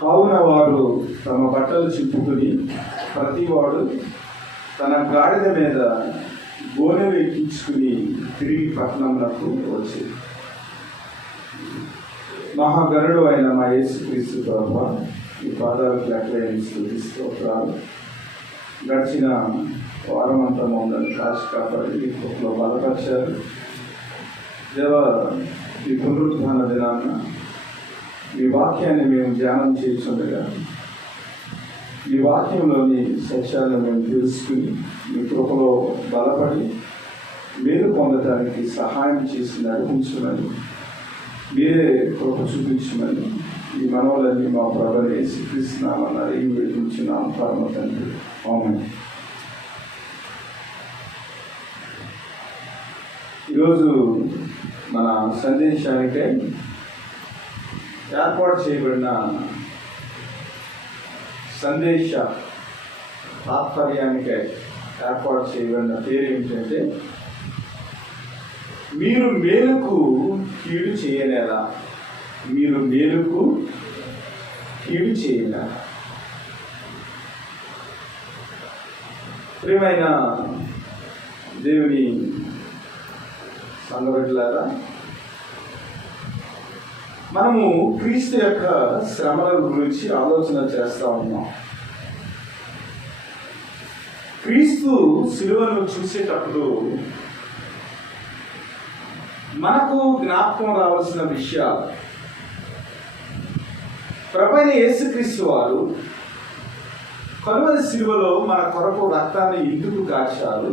కావున వారు తమ బట్టలు చింపుకుని ప్రతివాడు తన గాడిద మీద గోనెలు ఎక్కించుకుని తిరిగి పట్టణంలకు వచ్చి మహాగరుడు అయిన మా యేసుక్రీస్తు ప్రభువా, ఈ పాదాలకు లెక్కలేని స్తుతి స్తోత్రాలు. గడిచిన వారం అంతా మమ్మల్ని కాచి కాపాడి ఈ కృపలో బలపరిచారు. దేవ, ఈ పునరుద్ధాన దినాన్న ఈ వాక్యాన్ని మేము ధ్యానం చేస్తుండగా ఈ వాక్యంలోని సత్యాలను మేము తెలుసుకుని మీ కృపలో బలపడి మేలు పొందడానికి సహాయం చేసి నడిపించమని, మీరే కృప చూపించమని ఈ మనవలన్నీ మా ప్రభువైన యేసుక్రీస్తు నామమున అడిగి వేడుకుంటున్నాము పరమ తండ్రి. ఆమేన్. ఈరోజు మన సందేశానికై ఏర్పాటు చేయబడిన సందేశ తాత్పర్యానికై ఏర్పాటు చేయబడిన పేరు ఏమిటంటే, మీరు మేలుకు కీడు చేయలేరా? మీరు మేలుకు కీడు చేయలేరా? ప్రియమైన దేవుని సంగబిడ్డలారా, మనము క్రీస్తు యొక్క శ్రమల గురించి ఆలోచన చేస్తూ ఉన్నాం. క్రీస్తు శిలువను చూసేటప్పుడు మనకు జ్ఞాపకం రావాల్సిన విషయాలు, ప్రభువైన యేసుక్రీస్తు వారు కలువరి శిలువలో మన కొరకు రక్తాన్ని ఎందుకు కార్చారు?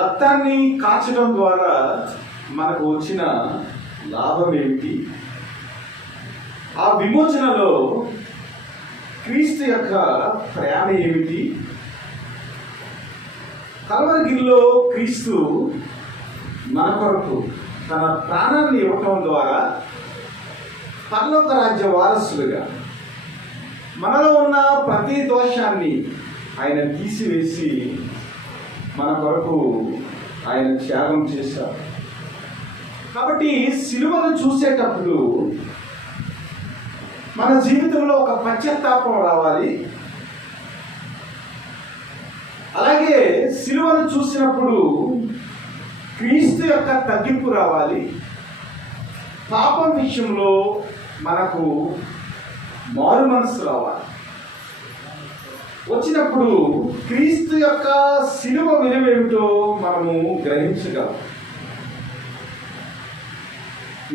రక్తాన్ని కాచడం ద్వారా మనకు వచ్చిన లాభం ఏమిటి? ఆ విమోచనలో క్రీస్తు యొక్క ప్రేమ ఏమిటి? కల్వరిగిరిలో క్రీస్తు మన కొరకు తన ప్రాణాన్ని ఇవ్వటం ద్వారా పరలోక రాజ్య వారసులుగా మనలో ఉన్న ప్రతి దోషాన్ని ఆయన తీసివేసి మన కొరకు ఆయన త్యాగం చేశారు. కాబట్టి సిలువను చూసేటప్పుడు మన జీవితంలో ఒక పశ్చాత్తాపం రావాలి. అలాగే సిలువను చూసినప్పుడు క్రీస్తు యొక్క తగ్గింపు రావాలి. పాపం విషయంలో మనకు మారు మనసు రావాలి. వచ్చినప్పుడు క్రీస్తు యొక్క సిలువ విలువేమిటో మనము గ్రహించగలం.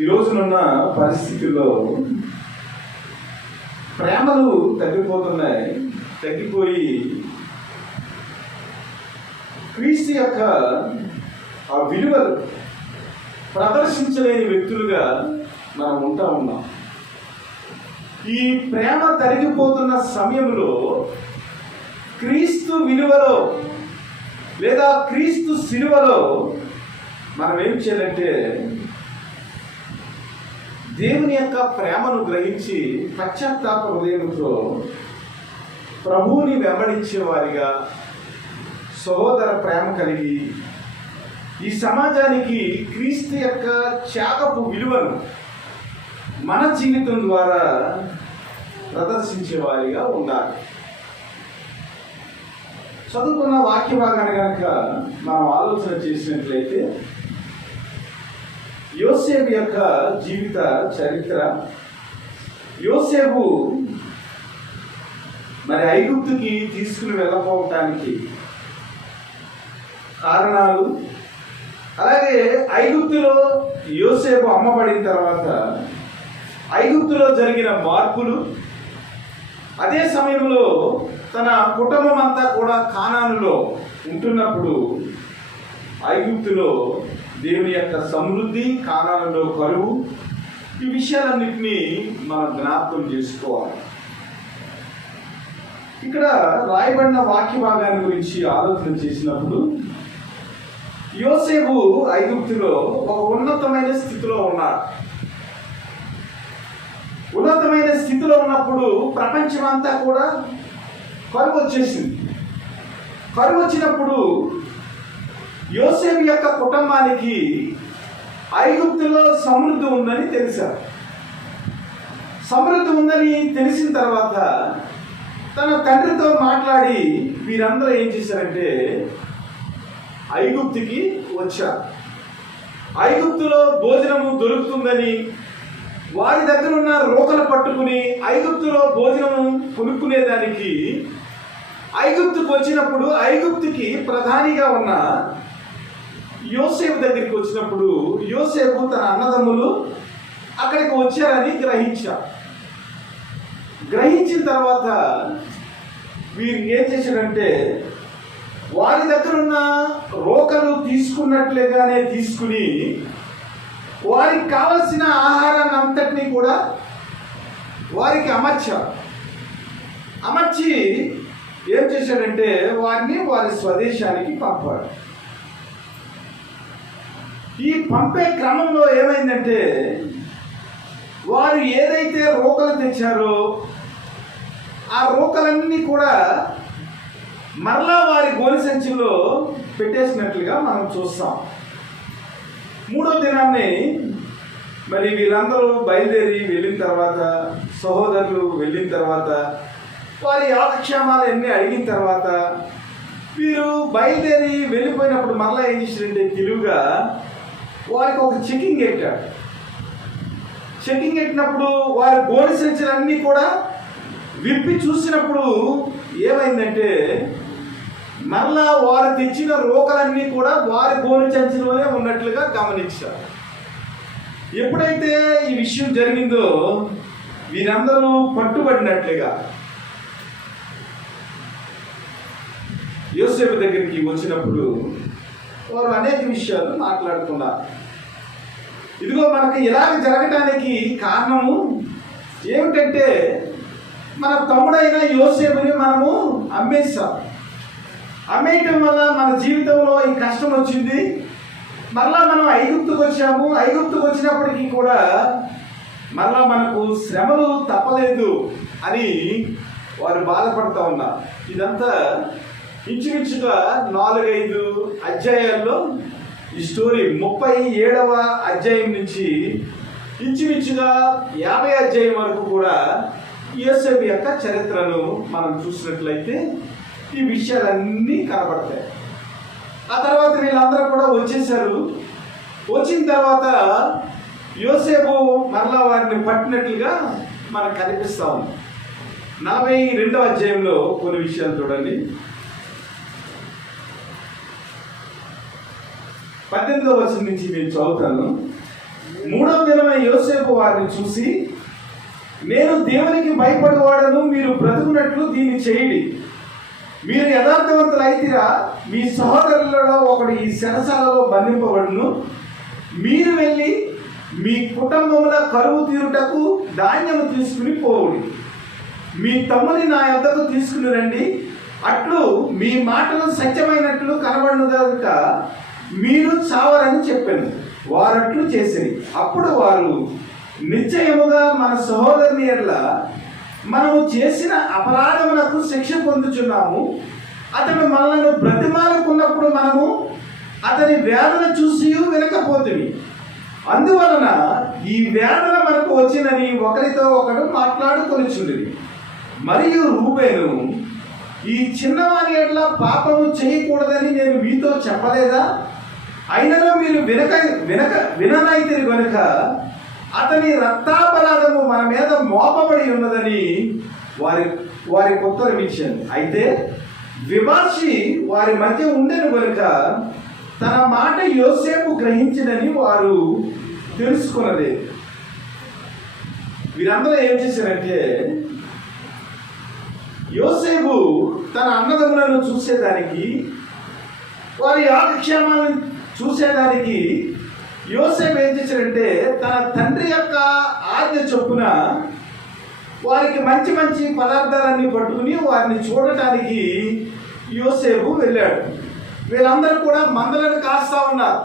ఈ రోజునున్న పరిస్థితుల్లో ప్రేమలు తగ్గిపోతున్నాయి. తగ్గిపోయి క్రీస్తు యొక్క ఆ విలువలు ప్రదర్శించలేని వ్యక్తులుగా మనం ఉంటా ఉన్నాం. ఈ ప్రేమ తరిగిపోతున్న సమయంలో క్రీస్తు విలువలో లేదా క్రీస్తు సిలువలో మనం ఏం చేయాలంటే, దేవుని యొక్క ప్రేమను గ్రహించి పశ్చాత్తాప హృదయంతో ప్రభువుని వెంబడించే వారిగా సహోదర ప్రేమ కలిగి ఈ సమాజానికి క్రీస్తు యొక్క త్యాగపు విలువను మన జీవితం ద్వారా ప్రదర్శించే వారిగా ఉండాలి. చదువుకున్న వాక్య భాగాన్ని కనుక మనం ఆలోచన చేసినట్లయితే, యోసేపు యొక్క జీవిత చరిత్ర, యోసేపు మరి ఐగుప్తుకి తీసుకుని వెళ్ళకపోవటానికి కారణాలు, అలాగే ఐగుప్తులో యోసేపు అమ్మబడిన తర్వాత ఐగుప్తులో జరిగిన మార్పులు, అదే సమయంలో తన కుటుంబం అంతా కూడా కానానులో ఉంటున్నప్పుడు ఐగుప్తులో దేవుని యొక్క సమృద్ధి, కానానులో కరువు, ఈ విషయాలన్నింటినీ మనం జ్ఞాపకం చేసుకోవాలి. ఇక్కడ రాయబడిన వాక్య భాగాన్ని గురించి ఆలోచన చేసినప్పుడు, యోసేపు ఐగుప్తులో ఒక ఉన్నతమైన స్థితిలో ఉన్నాడు. ఉన్నతమైన స్థితిలో ఉన్నప్పుడు ప్రపంచం అంతా కూడా కరువు వచ్చేసింది. కరువు వచ్చినప్పుడు యోసేపు యొక్క కుటుంబానికి ఐగుప్తులో సమృద్ధి ఉందని తెలిసారు. సమృద్ధి ఉందని తెలిసిన తర్వాత తన తండ్రితో మాట్లాడి వీరందరూ ఏం చేశారంటే ఐగుప్తుకి వచ్చారు. ఐగుప్తులో భోజనము దొరుకుతుందని వారి దగ్గర ఉన్న రోకలు పట్టుకుని ఐగుప్తులో భోజనం కొనుక్కునేదానికి ఐగుప్తుకు వచ్చినప్పుడు ఐగుప్తుకి ప్రధానిగా ఉన్న యోసేపు దగ్గరికి వచ్చినప్పుడు యోసేపు తన అన్నదమ్ములు అక్కడికి వచ్చారని గ్రహించిన తర్వాత వీరు ఏం చేశారంటే వారి దగ్గర ఉన్న రోకలు తీసుకున్నట్లుగానే తీసుకుని వారికి కావలసిన ఆహారాన్ని అంతటినీ కూడా వారికి అమర్చి ఏం చేశాడంటే వారిని వారి స్వదేశానికి పంపాడు. ఈ పంపే క్రమంలో ఏమైందంటే వారు ఏదైతే రోకలు తెచ్చారో ఆ రోకలన్నీ కూడా మరలా వారి గోనె సంచిలో పెట్టేసినట్లుగా మనం చూస్తాం. మూడో దినాన్ని మరి వీళ్ళందరూ బయలుదేరి వెళ్ళిన తర్వాత సహోదరులు వెళ్ళిన తర్వాత వారి యోగక్షేమాలు అన్నీ అడిగిన తర్వాత వీరు బయలుదేరి వెళ్ళిపోయినప్పుడు మరలా ఏం చేశారంటే తెలివిగా వారికి ఒక చెకింగ్ ఎట్టినప్పుడు వారి గోనె సంచులన్నీ కూడా విప్పి చూసినప్పుడు ఏమైందంటే మరలా వారు తెచ్చిన రోకలన్నీ కూడా వారి గోనె సంచిలోనే ఉన్నట్లుగా గమనించారు. ఎప్పుడైతే ఈ విషయం జరిగిందో వీరందరూ పట్టుబడినట్లుగా యోసేపు దగ్గరికి వచ్చినప్పుడు వారు అనేక విషయాలు మాట్లాడుతున్నారు. ఇదిగో మనకు ఇలాగ జరగటానికి కారణము ఏమిటంటే మన తమ్ముడైన యోసేపుని మనము అమ్మేయటం వల్ల మన జీవితంలో ఈ కష్టం వచ్చింది. మరలా మనం ఐగుప్తుకు వచ్చాము. ఐగుప్తుకు వచ్చినప్పటికీ కూడా మరలా మనకు శ్రమలు తప్పలేదు అని వారు బాధపడుతూ ఉన్నారు. ఇదంతా ఇంచుమించుగా 4-5 అధ్యాయాల్లో ఈ స్టోరీ 37వ అధ్యాయం నుంచి ఇంచుమించుగా 50 అధ్యాయం వరకు కూడా యోసేపు యొక్క చరిత్రను మనం చూసినట్లయితే ఈ విషయాలన్నీ కనబడతాయి. ఆ తర్వాత వీళ్ళందరూ కూడా వచ్చేసారు. వచ్చిన తర్వాత యోసేపు మరలా వారిని పట్టినట్లుగా మనకు కనిపిస్తా ఉంది. 42వ అధ్యాయంలో కొన్ని విషయాలు చూడండి. 18వ వచనం నుంచి నేను చదువుతాను. 3వ దినమైన యోసేపు వారిని చూసి, నేను దేవునికి భయపడేవాడను, మీరు బ్రతుకున్నట్లు దీన్ని చేయండి. మీరు యథార్థవంతులు అయితేరా మీ సహోదరులలో ఒకడు ఈ శరసాలలో బంధింపబడును. మీరు వెళ్ళి మీ కుటుంబముల కరువు తీరుటకు ధాన్యము తీసుకుని పోవుడి. మీ తమ్ముని నా యొద్దకు తీసుకుని రండి. అట్లు మీ మాటలు సత్యమైనట్లు కనబడును కనుక మీరు చావరని చెప్పాను. వారట్లు చేసిరి. అప్పుడు వారు, నిశ్చయముగా మన సహోదరుని ఎడల మనము చేసిన అపరాధములకు శిక్ష పొందుచున్నాము. అతడు మనల్ని బ్రతిమాలుకున్నప్పుడు మనము అతని వేదన చూసి వినకపోతుంది. అందువలన ఈ వేదన మనకు వచ్చినని ఒకరితో ఒకడు మాట్లాడుకొనిచుండిరి. మరియు రూబేను, ఈ చిన్నవాని ఎడల పాపము చేయకూడదని నేను మీతో చెప్పలేదా? అయినను మీరు విననైతిరి కనుక అతని రక్తాపరాధము మన మీద మోపబడి ఉన్నదని వారికి ఉత్తరం ఇచ్చాను. అయితే విమర్శి వారి మధ్య ఉండేను కనుక తన మాట యోసేపు గ్రహించినని వారు తెలుసుకున్నది. వీరందరూ ఏం చేశారంటే యోసేపు తన అన్నదమ్ములను చూసేదానికి, వారి యోగక్షేమాలను చూసేదానికి యోసేపు ఏం చేశాడంటే తన తండ్రి యొక్క ఆజ్ఞ చొప్పున వారికి మంచి మంచి పదార్థాలన్నీ పట్టుకుని వారిని చూడటానికి యోసేపు వెళ్ళాడు. వీళ్ళందరూ కూడా మందలను కాస్తా ఉన్నారు.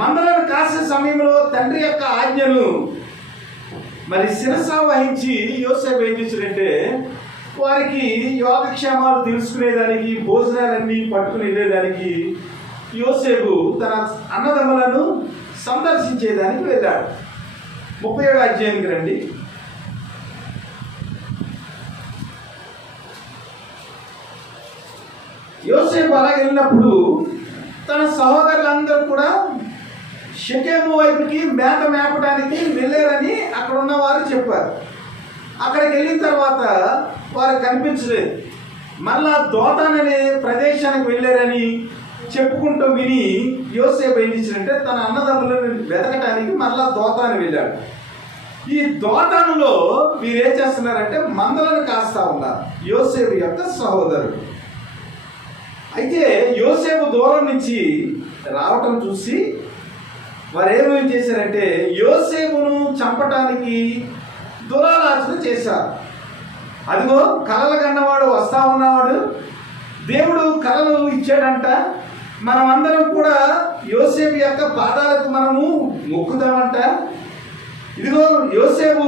మందలను కాసే సమయంలో తండ్రి యొక్క ఆజ్ఞను మరి శిరస వహించి యోసేపు ఏం చేశాడంటే వారికి యోగక్షేమాలు తెలుసుకునేదానికి, భోజనాలన్నీ పట్టుకుని వెళ్ళేదానికి యోసేపు తన అన్నదమ్ములను సందర్శించేదానికి వెళ్ళాడు. 37వ అధ్యాయానికి రండి. అలా వెళ్ళినప్పుడు తన సహోదరులందరూ కూడా షెకెము వైపుకి మేత మేపడానికి వెళ్ళారని అక్కడ ఉన్న వారు చెప్పారు. అక్కడికి వెళ్ళిన తర్వాత వారు కనిపించలేదు. మళ్ళా దోతాన్ అనే ప్రదేశానికి వెళ్ళారని చెప్పుకుంటూ విని యోసేపు ఏం చేశాడంటే తన అన్నదమ్ములను వెతకటానికి మళ్ళా దోతాను వెళ్ళాడు. ఈ దోతానులో వీరు ఏం చేస్తున్నారంటే మందలను కాస్తా ఉన్నారు, యోసేపు యొక్క సహోదరుడు. అయితే యోసేపు దూరం నుంచి రావటం చూసి వారు ఏమేమి చేశారంటే యోసేపును చంపటానికి దురాలోచన చేశారు. అదిగో కలలు కన్నవాడు వస్తా ఉన్నవాడు, దేవుడు కలలు ఇచ్చాడంట, మనం అందరం కూడా యోసేపు యొక్క పాదాలకు మనము మొక్కుదామంట. ఇదిగో యోసేపు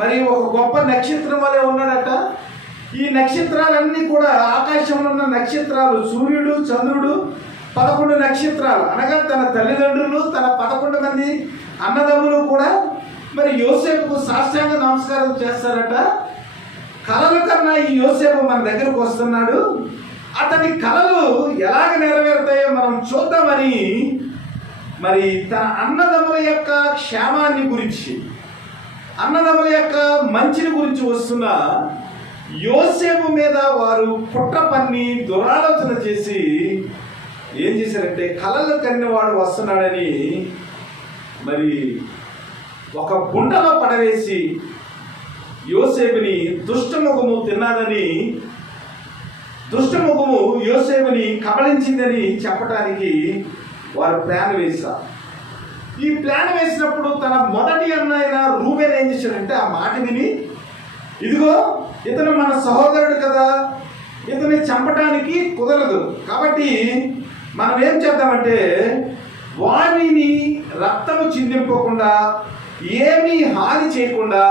మరి ఒక గొప్ప నక్షత్రం వలె ఉన్నాడట. ఈ నక్షత్రాలన్నీ కూడా ఆకాశంలో ఉన్న నక్షత్రాలు, సూర్యుడు, చంద్రుడు, 11 నక్షత్రాలు, అనగా తన తల్లిదండ్రులు, తన 11 మంది అన్నదమ్ములు కూడా మరి యోసేపుకు సాష్టాంగ నమస్కారం చేస్తారట. కలల కన్నా ఈ యోసేపు మన దగ్గరకు వస్తున్నాడు, అతని కలలు ఎలాగ నెరవేరుతాయో మనం చూద్దామని మరి తన అన్నదమ్ముల యొక్క క్షేమాన్ని గురించి, అన్నదమ్ముల యొక్క మంచిని గురించి వస్తున్న యోసేపు మీద వారు కుట్ర పన్ని దురాలోచన చేసి ఏం చేశారంటే కలలు కన్నవాడు వస్తున్నాడని మరి ఒక గుంటలో పడవేసి యోసేపుని దుష్టముఖము తిన్నాదని, దుష్టముఖము యోసేపుని కబళించిందని చెప్పడానికి వారు ప్లాన్ వేశారు. ఈ ప్లాన్ వేసినప్పుడు తన మొదటి అన్నైన రూబేన్ ఏం చేశాడంటే ఆ మాట విని, ఇదిగో ఇతను మన సహోదరుడు కదా, ఇతన్ని చంపడానికి కుదరదు, కాబట్టి మనం ఏం చేద్దామంటే వారిని రక్తము చిందింపకుండా, ఏమీ హాని చేయకుండా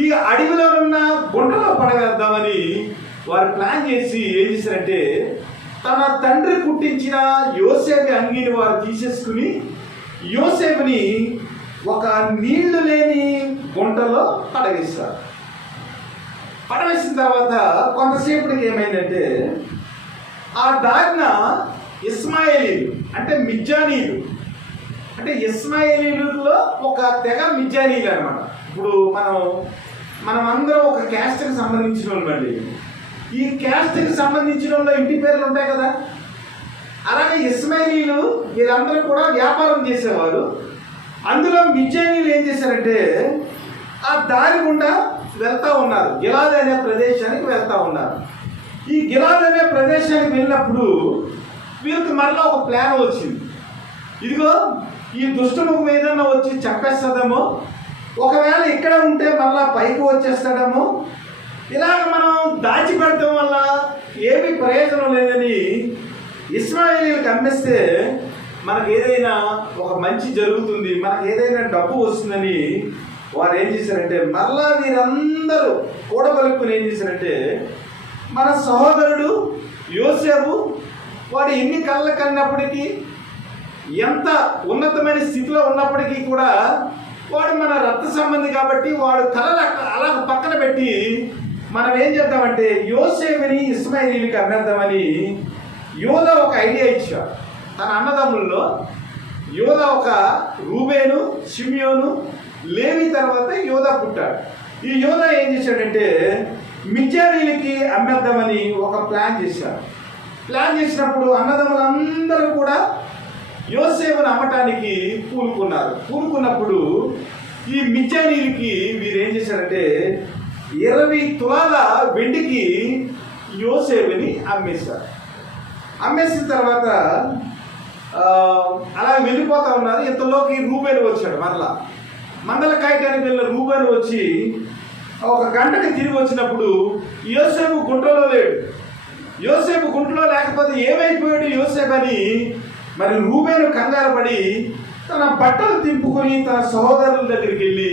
ఈ అడవిలో ఉన్న గుంటలో పడవేద్దామని వారు ప్లాన్ చేసి ఏం చేశారంటే తన తండ్రి కుట్టించిన యోసేపు అంగీని వారు తీసేసుకుని యోసేపుని ఒక నీళ్లు లేని గుంటలో పడవేశారు. పడవేసిన తర్వాత కొంతసేపటికి ఏమైందంటే ఆ దారిన ఇస్మాయిలీలు అంటే మిజ్జానీలు, అంటే ఇస్మాయిలీలలో ఒక తెగ మిజ్జానీలు అనమాట. ఇప్పుడు మనం అందరం ఒక క్యాస్ట్కి సంబంధించిన వాళ్ళండి. ఈ క్యాస్ట్కి సంబంధించిన వాళ్ళ ఇంటి పేర్లు ఉంటాయి కదా, అలాగే ఇస్మాయిలీలు వీళ్ళందరూ కూడా వ్యాపారం చేసేవారు. అందులో మిజ్జానీలు ఏం చేశారంటే ఆ దారి గుండా వెళ్తూ ఉన్నారు, గిలాద్ అనే ప్రదేశానికి వెళ్తూ ఉన్నారు. ఈ గిలాద్ అనే ప్రదేశానికి వెళ్ళినప్పుడు వీరికి మరలా ఒక ప్లాన్ వచ్చింది. ఇదిగో ఈ దుష్టముఖం ఏదన్నా వచ్చి చంపేస్తుందేమో, ఒకవేళ ఇక్కడ ఉంటే మళ్ళా పైకి వచ్చేస్తాడేమో, ఇలాగ మనం దాచిపెట్టడం వల్ల ఏమీ ప్రయోజనం లేదని ఇస్మాయిలీలకు అమ్మేస్తే మనకు ఏదైనా ఒక మంచి జరుగుతుంది, మనకు ఏదైనా డబ్బు వస్తుందని వారు ఏం చేశారంటే మరలా వీరందరూ కూడబలుపుని ఏం చేశారంటే మన సహోదరుడు యోసేపు వాడు ఎన్ని కళ్ళ కన్నప్పటికీ, ఎంత ఉన్నతమైన స్థితిలో ఉన్నప్పటికీ కూడా వాడు మన రక్త సంబంధి కాబట్టి వాడు కళలు అలా పక్కన పెట్టి మనం ఏం చేద్దామంటే యోసేపుని ఇస్మాయిలీలకి అమ్మేద్దామని యోదా ఒక ఐడియా ఇచ్చాడు. తన అన్నదమ్ముల్లో యోదా ఒక రూబేను, షిమియోను, లేవి తర్వాత యోదా పుట్టాడు. ఈ యోదా ఏం చేశాడంటే మిజ్జానీలకి అమ్మేద్దామని ఒక ప్లాన్ చేశాడు. ప్లాన్ చేసినప్పుడు అన్నదమ్ములందరూ కూడా యోసేపును అమ్మటానికి పూనుకున్నప్పుడు ఈ మిజ్జానీలకి వీరు ఏం చేశారంటే 20 తులాల వెండికి యోసేపుని అమ్మేశారు. అమ్మేసిన తర్వాత అలా వెళ్ళిపోతా ఉన్నారు. ఇంతలోకి రూబేను వచ్చాడు. మరలా మందల కాయటానికి వెళ్ళిన రూబేను వచ్చి ఒక గంటకి తిరిగి వచ్చినప్పుడు యోసేపు గుంటలో లేడు. యోసేపు గుంటలో లేకపోతే ఏమైపోయాడు యోసేపు అని మరి రూబేను కంగారు పడి తన బట్టలు తింపుకొని తన సహోదరుల దగ్గరికి వెళ్ళి,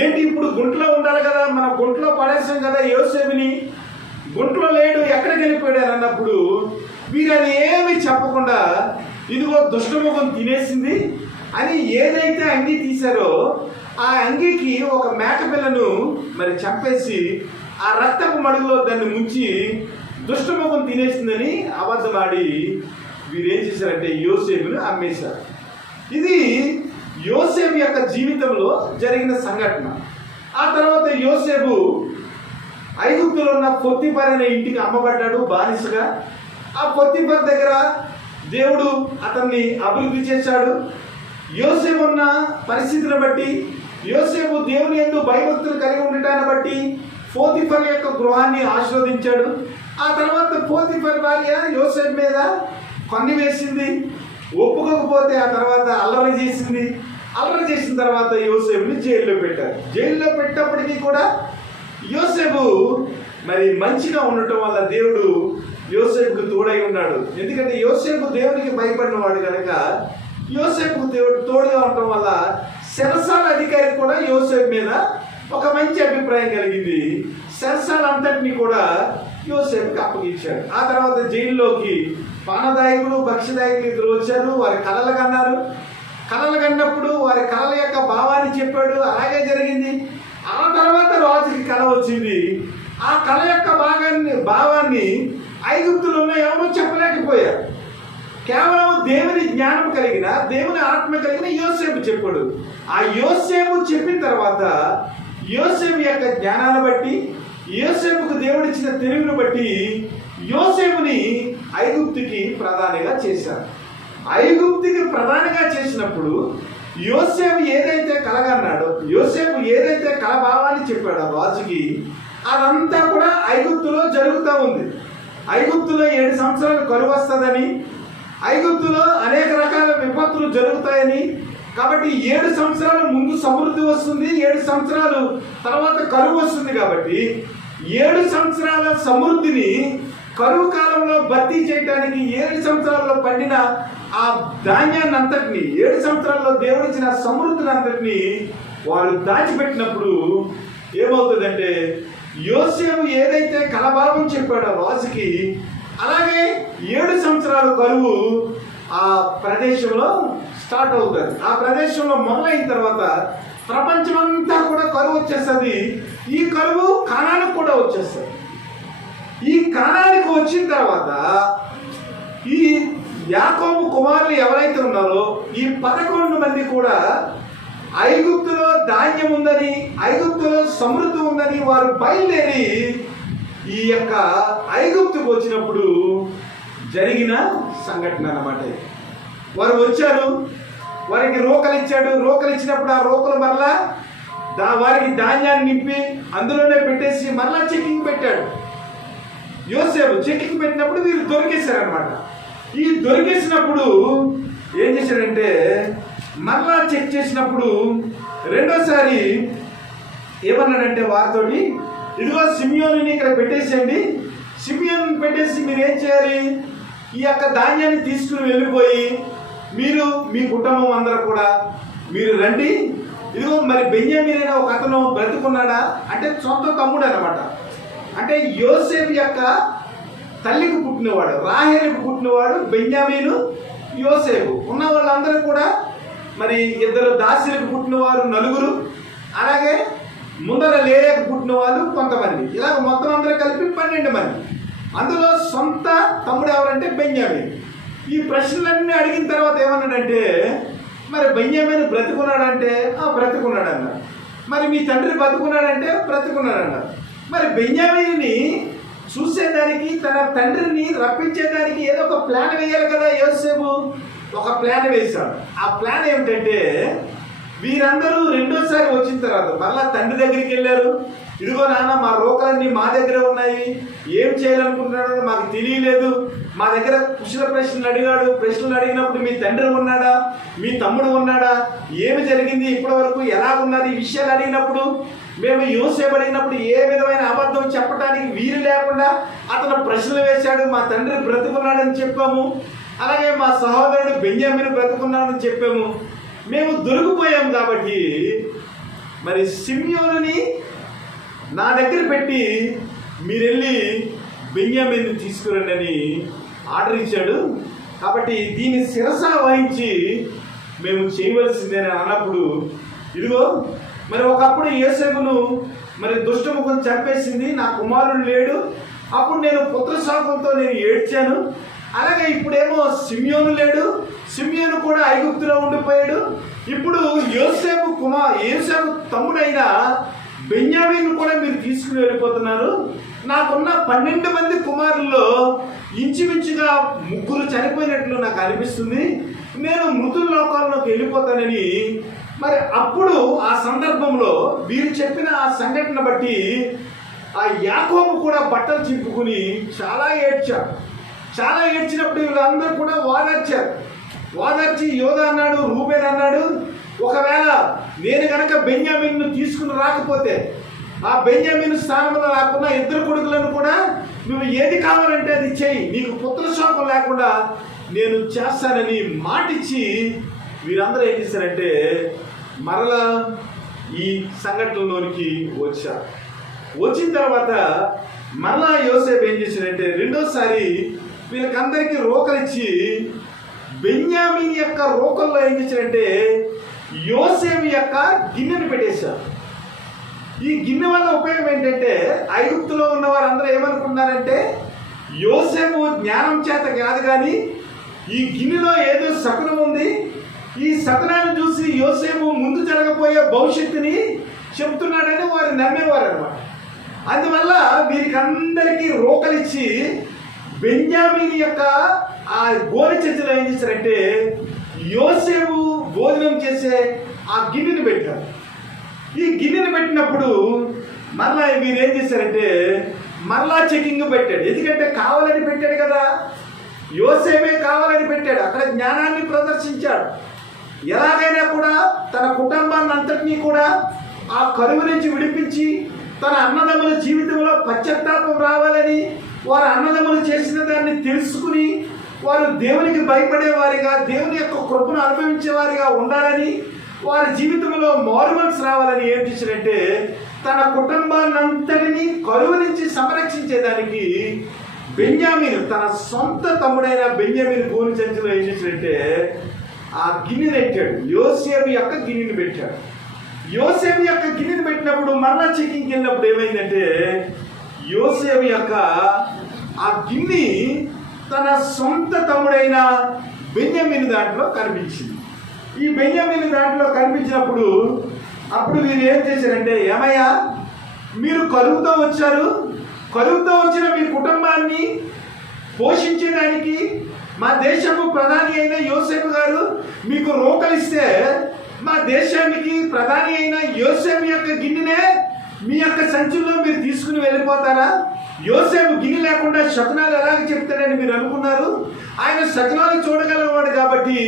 ఏంటి ఇప్పుడు గుంటలో ఉండాలి కదా, మన గుంటలో పడేసాం కదా యోసేపుని, గుంటలో లేడు, ఎక్కడికి వెళ్ళిపోయాడు అన్నప్పుడు వీరు అది ఏమి చెప్పకుండా ఇదిగో దుష్టముఖం తినేసింది అని ఏదైతే అంగీ తీశారో ఆ అంగీకి ఒక మేక పిల్లను మరి చంపేసి ఆ రక్తపు మడుగులో దాన్ని ముంచి దుష్టముఖం తినేసిందని అబద్ధమాడి వీరు ఏం చేశారంటే యోసేపుని అమ్మేశారు. ఇది యోసేపు యొక్క జీవితంలో జరిగిన సంఘటన. ఆ తర్వాత యోసేపు ఐగుప్తులో ఉన్న పొత్తిఫర్ అనే ఇంటికి అమ్మబడ్డాడు బానిసగా. ఆ పొత్తిఫర్ దగ్గర దేవుడు అతన్ని అభివృద్ధి చేశాడు. యోసేపు ఉన్న పరిస్థితిని బట్టి, యోసేపు దేవుని యందు భయభక్తులు కలిగి ఉండటాన్ని బట్టి పోతిఫర్ యొక్క గృహాన్ని ఆశీర్వదించాడు. ఆ తర్వాత పోతిఫర్ భార్య యోసేపు మీద కన్ను వేసింది. ఒప్పుకోకపోతే ఆ తర్వాత అల్లరి చేసింది. అల్లరి చేసిన తర్వాత యోసేపుని జైల్లో పెట్టారు. జైల్లో పెట్టినప్పటికీ కూడా యోసేపు మరి మంచిగా ఉండటం వల్ల దేవుడు యోసేపుకు తోడై ఉన్నాడు. ఎందుకంటే యోసేపు దేవునికి భయపడిన వాడు కనుక యోసేపుకు దేవుడు తోడుగా ఉండటం వల్ల చెరసాల అధికారి కూడా యోసేపు మీద ఒక మంచి అభిప్రాయం కలిగింది. చెరసాల అంతటిని కూడా యోసేపుకి అప్పగించాడు. ఆ తర్వాత జైల్లోకి పానదాయకులు భక్ష్యదాయకులు ఇద్దరు వచ్చారు. వారి కలలు కన్నారు. కలలు కన్నప్పుడు వారి కళల యొక్క భావాన్ని చెప్పాడు. అలాగే జరిగింది. ఆ తర్వాత రాజుకి కళ వచ్చింది. ఆ కళ యొక్క భావాన్ని ఐగుప్తులో ఉన్న ఎవరూ చెప్పలేకపోయారు. కేవలం దేవుని జ్ఞానం కలిగిన, దేవుని ఆత్మ కలిగిన యోసేపు చెప్పాడు. ఆ యోసేపు చెప్పిన తర్వాత యోసేపు యొక్క జ్ఞానాన్ని బట్టి, యోసేపుకు దేవుడిచ్చిన తెలివిని బట్టి యోసేపుని ఐగుప్తుకి ప్రధానిగా చేశారు. ఐగుప్తుకి ప్రధానిగా చేసినప్పుడు యోసేపు ఏదైతే కలగన్నాడో, యోసేపు ఏదైతే కలభావాన్ని చెప్పాడో రాజుకి, అదంతా కూడా ఐగుప్తులో జరుగుతూ ఉంది. ఐగుప్తులో 7 సంవత్సరాలు కరువు వస్తుందని, ఐగుప్తులో అనేక రకాల విపత్తులు జరుగుతాయని, కాబట్టి 7 సంవత్సరాల ముందు సమృద్ధి వస్తుంది, 7 సంవత్సరాలు తర్వాత కరువు వస్తుంది. కాబట్టి 7 సంవత్సరాల సమృద్ధిని కరువు కాలంలో భర్తీ చేయడానికి 7 సంవత్సరాల్లో పండిన ఆ ధాన్యాన్ని అంతటిని, 7 సంవత్సరాల్లో దేవుడిచ్చిన సమృద్ధిని అంతటిని వారు దాచిపెట్టినప్పుడు ఏమవుతుందంటే యోసేపు ఏదైతే కలభావం చెప్పాడో రాజుకి, అలాగే 7 సంవత్సరాల కరువు ఆ ప్రదేశంలో స్టార్ట్ అవుతుంది. ఆ ప్రదేశంలో మొదలైన తర్వాత ప్రపంచమంతా కూడా కరువు వచ్చేస్తుంది. ఈ కరువు కానానికి కూడా వచ్చేస్తుంది. ఈ కానానికి వచ్చిన తర్వాత ఈ యాకోబు కుమారులు ఎవరైతే ఉన్నారో ఈ 11 మంది కూడా ఐగుప్తులో ధాన్యం ఉందని, ఐగుప్తులో సమృద్ధి ఉందని వారు బయలుదేరి ఈ యొక్క ఐగుప్తుకు వచ్చినప్పుడు జరిగిన సంఘటన అన్నమాట. వారు వచ్చారు, వారికి రోకలు ఇచ్చాడు. రోకలు ఇచ్చినప్పుడు ఆ రోకలు మరలా వారికి ధాన్యాన్ని నింపి అందులోనే పెట్టేసి మరలా చెక్కింగ్ పెట్టాడు. యోసేపు చెక్కింగ్ పెట్టినప్పుడు వీరు దొరికేశారనమాట. ఈ దొరికేసినప్పుడు ఏం చేశాడంటే మరలా చెక్ చేసినప్పుడు రెండోసారి ఏమన్నాడంటే వారితోటి, ఇదిగో సిమియోనుని ఇక్కడ పెట్టేసేయండి. సిమియోను పెట్టేసి మీరు ఏం చేయాలి, ఈ యొక్క ధాన్యాన్ని తీసుకుని వెళ్ళిపోయి మీరు మీ కుటుంబం అందరూ కూడా మీరు రండి. ఇదిగో మరి బెన్యామీన్ అనే ఒక అతను బ్రతుకున్నాడా అంటే సొంత తమ్ముడు అనమాట. అంటే యోసేపు యొక్క తల్లికి పుట్టినవాడు, రాహేలుకు పుట్టినవాడు బెన్యామీను. యోసేపు ఉన్న వాళ్ళందరూ కూడా మరి 2 దాసీలకు పుట్టినవారు 4, అలాగే ముందర లేయకు పుట్టిన వాళ్ళు కొంతమంది, ఇలాగ మొత్తం అందరూ కలిపి 12 మంది. అందులో సొంత తమ్ముడు ఎవరంటే బెన్యామీన్. ఈ ప్రశ్నలన్నీ అడిగిన తర్వాత ఏమన్నాడంటే, మరి బెన్యామీన్ బ్రతుకున్నాడంటే బ్రతుకున్నాడు అన్నారు. మరి మీ తండ్రి బ్రతుకున్నాడంటే బ్రతుకున్నాడు అన్నారు. మరి బెన్యామీన్ని చూసేదానికి, తన తండ్రిని రప్పించేదానికి ఏదో ఒక ప్లాన్ వేయాలి కదా. యోసేపు ఒక ప్లాన్ వేశాడు. ఆ ప్లాన్ ఏమిటంటే వీరందరూ రెండోసారి వచ్చిన తర్వాత మళ్ళా తండ్రి దగ్గరికి వెళ్ళారు. ఇదిగో నాన్న, మా రోకలన్నీ మా దగ్గర ఉన్నాయి, ఏం చేయాలనుకుంటున్నాడో మాకు తెలియలేదు, మా దగ్గర కుశల ప్రశ్నలు అడిగాడు. ప్రశ్నలు అడిగినప్పుడు మీ తండ్రి ఉన్నాడా, మీ తమ్ముడు ఉన్నాడా, ఏమి జరిగింది ఇప్పటి వరకు, ఎలా ఉన్నారు, ఈ విషయాలు అడిగినప్పుడు మేము యోసేపు అడిగినప్పుడు ఏ విధమైన అబద్ధం చెప్పడానికి వీలు లేకుండా అతను ప్రశ్నలు వేశాడు. మా తండ్రి బ్రతుకున్నాడని చెప్పాము, అలాగే మా సహోదరుడు బెన్యామీన్ బ్రతుకున్నాడని చెప్పాము. మేము దొరికిపోయాం కాబట్టి మరి సిమియోనుని నా దగ్గర పెట్టి మీరు వెళ్ళి బెన్యామీన్ తీసుకురండి అని ఆర్డర్ ఇచ్చాడు. కాబట్టి దీన్ని శిరస వహించి మేము చేయవలసిందేని అన్నప్పుడు, ఇదిగో మరి ఒకప్పుడు యోసేపును మరి దుష్టముఖం చంపేసింది, నా కుమారుడు లేడు, అప్పుడు నేను పుత్రశోకంతో నేను ఏడ్చాను. అలాగే ఇప్పుడేమో సిమియోను లేడు, సిమియోను కూడా ఐగుప్తులో ఉండిపోయాడు. ఇప్పుడు యోసేపు తమ్ముడైన బెన్యామీను కూడా మీరు తీసుకుని వెళ్ళిపోతున్నారు. నాకున్న 12 మంది కుమారుల్లో ఇంచుమించుగా 3 చనిపోయినట్లు నాకు అనిపిస్తుంది. నేను మృతుల లోకాల్లోకి వెళ్ళిపోతానని. మరి అప్పుడు ఆ సందర్భంలో వీరు చెప్పిన ఆ సంఘటన బట్టి ఆ యాకోబు కూడా బట్టలు చింపుకుని చాలా ఏడ్చాడు. చాలా ఏడ్చినప్పుడు వీళ్ళందరూ కూడా ఓదార్చి యోధా అన్నాడు, రూబేన్ అన్నాడు, ఒకవేళ నేను కనుక బెన్యామీను తీసుకుని రాకపోతే, ఆ బెన్యామీను స్థానంలో రాకున్నా 2 కొడుకులను కూడా నువ్వు ఏది కావాలంటే అది చెయ్యి, నీకు పుత్రశోకం లేకుండా నేను చేస్తానని మాటిచ్చి వీరందరూ ఏం చేశారంటే మరలా ఈ సంఘటనలోనికి వచ్చారు. వచ్చిన తర్వాత మరలా యోసేపు ఏం చేశాడంటే రెండోసారి వీళ్ళకందరికీ రోకలిచ్చి బెన్యామీన్ యొక్క రోకల్లో ఏం చేశాడంటే యోసేపు యొక్క గిన్నెను పెట్టేశారు. ఈ గిన్నె వల్ల ఉపయోగం ఏంటంటే ఐగుప్తులో ఉన్న వారందరూ ఏమనుకున్నారంటే యోసేపు జ్ఞానం చేత కాదు కానీ ఈ గిన్నెలో ఏదో శకునం ఉంది, ఈ శకునాన్ని చూసి యోసేపు ముందు జరగబోయే భవిష్యత్తుని చెప్తున్నాడని వారు నమ్మేవారు అనమాట. అందువల్ల వీరికి అందరికీ రోకలిచ్చి బెన్యామీన్ యొక్క ఆ గోనె చర్చలో ఏం చేశారంటే యోసేపు భోజనం చేసే ఆ గిన్నెని పెట్టారు. ఈ గిన్నెని పెట్టినప్పుడు మరలా వీరు ఏం చేశారంటే మరలా చెకింగ్ పెట్టాడు. ఎందుకంటే కావాలని పెట్టాడు కదా, యోసేపే కావాలని పెట్టాడు. అక్కడ జ్ఞానాన్ని ప్రదర్శించాడు. ఎలాగైనా కూడా తన కుటుంబాన్ని అంతటినీ కూడా ఆ కరువు నుంచి విడిపించి తన అన్నదమ్ముల జీవితంలో పశ్చాత్తాపం రావాలని, వారి అన్నదమ్ములు చేసిన దాన్ని తెలుసుకుని వారు దేవునికి భయపడేవారిగా, దేవుని యొక్క కృపను అనుభవించేవారిగా ఉండాలని, వారి జీవితంలో మారుమనసు రావాలని ఏం చేశాడంటే తన కుటుంబాన్నంతటినీ కరువు నుంచి సంరక్షించేదానికి బెన్యామీను తన సొంత తమ్ముడైన బెన్యామీను గోనె సంచిలో ఏం చేశాడంటే ఆ గిన్నెని పెట్టాడు. యోసేపు యొక్క గిన్నెని పెట్టాడు. యోసేపు యొక్క గిన్నెని పెట్టినప్పుడు మరలా చెకింగ్కి వెళ్ళినప్పుడు ఏమైందంటే యోసేపు యొక్క ఆ గిన్నె తన సొంత తమ్ముడైన బెన్యామీను దాంట్లో కనిపించింది. ఈ బెన్యామీను దాంట్లో కనిపించినప్పుడు అప్పుడు వీరు ఏం చేశారంటే ఏమయ్యా మీరు కరువుతో వచ్చారు, కరువుతో వచ్చిన మీ కుటుంబాన్ని పోషించేదానికి మా దేశపు ప్రధాని అయిన యోసేపు గారు మీకు రోకలిస్తే మా దేశానికి ప్రధాని అయిన యోసేపు యొక్క గిన్నెనే మీ యొక్క సంచుల్లో మీరు తీసుకుని వెళ్ళిపోతారా? యోసేపు గిన్నె లేకుండా శకునాలు ఎలాగ చెప్తాడని మీరు అనుకున్నారు? ఆయన శకునాలు చూడగలవాడు కాబట్టి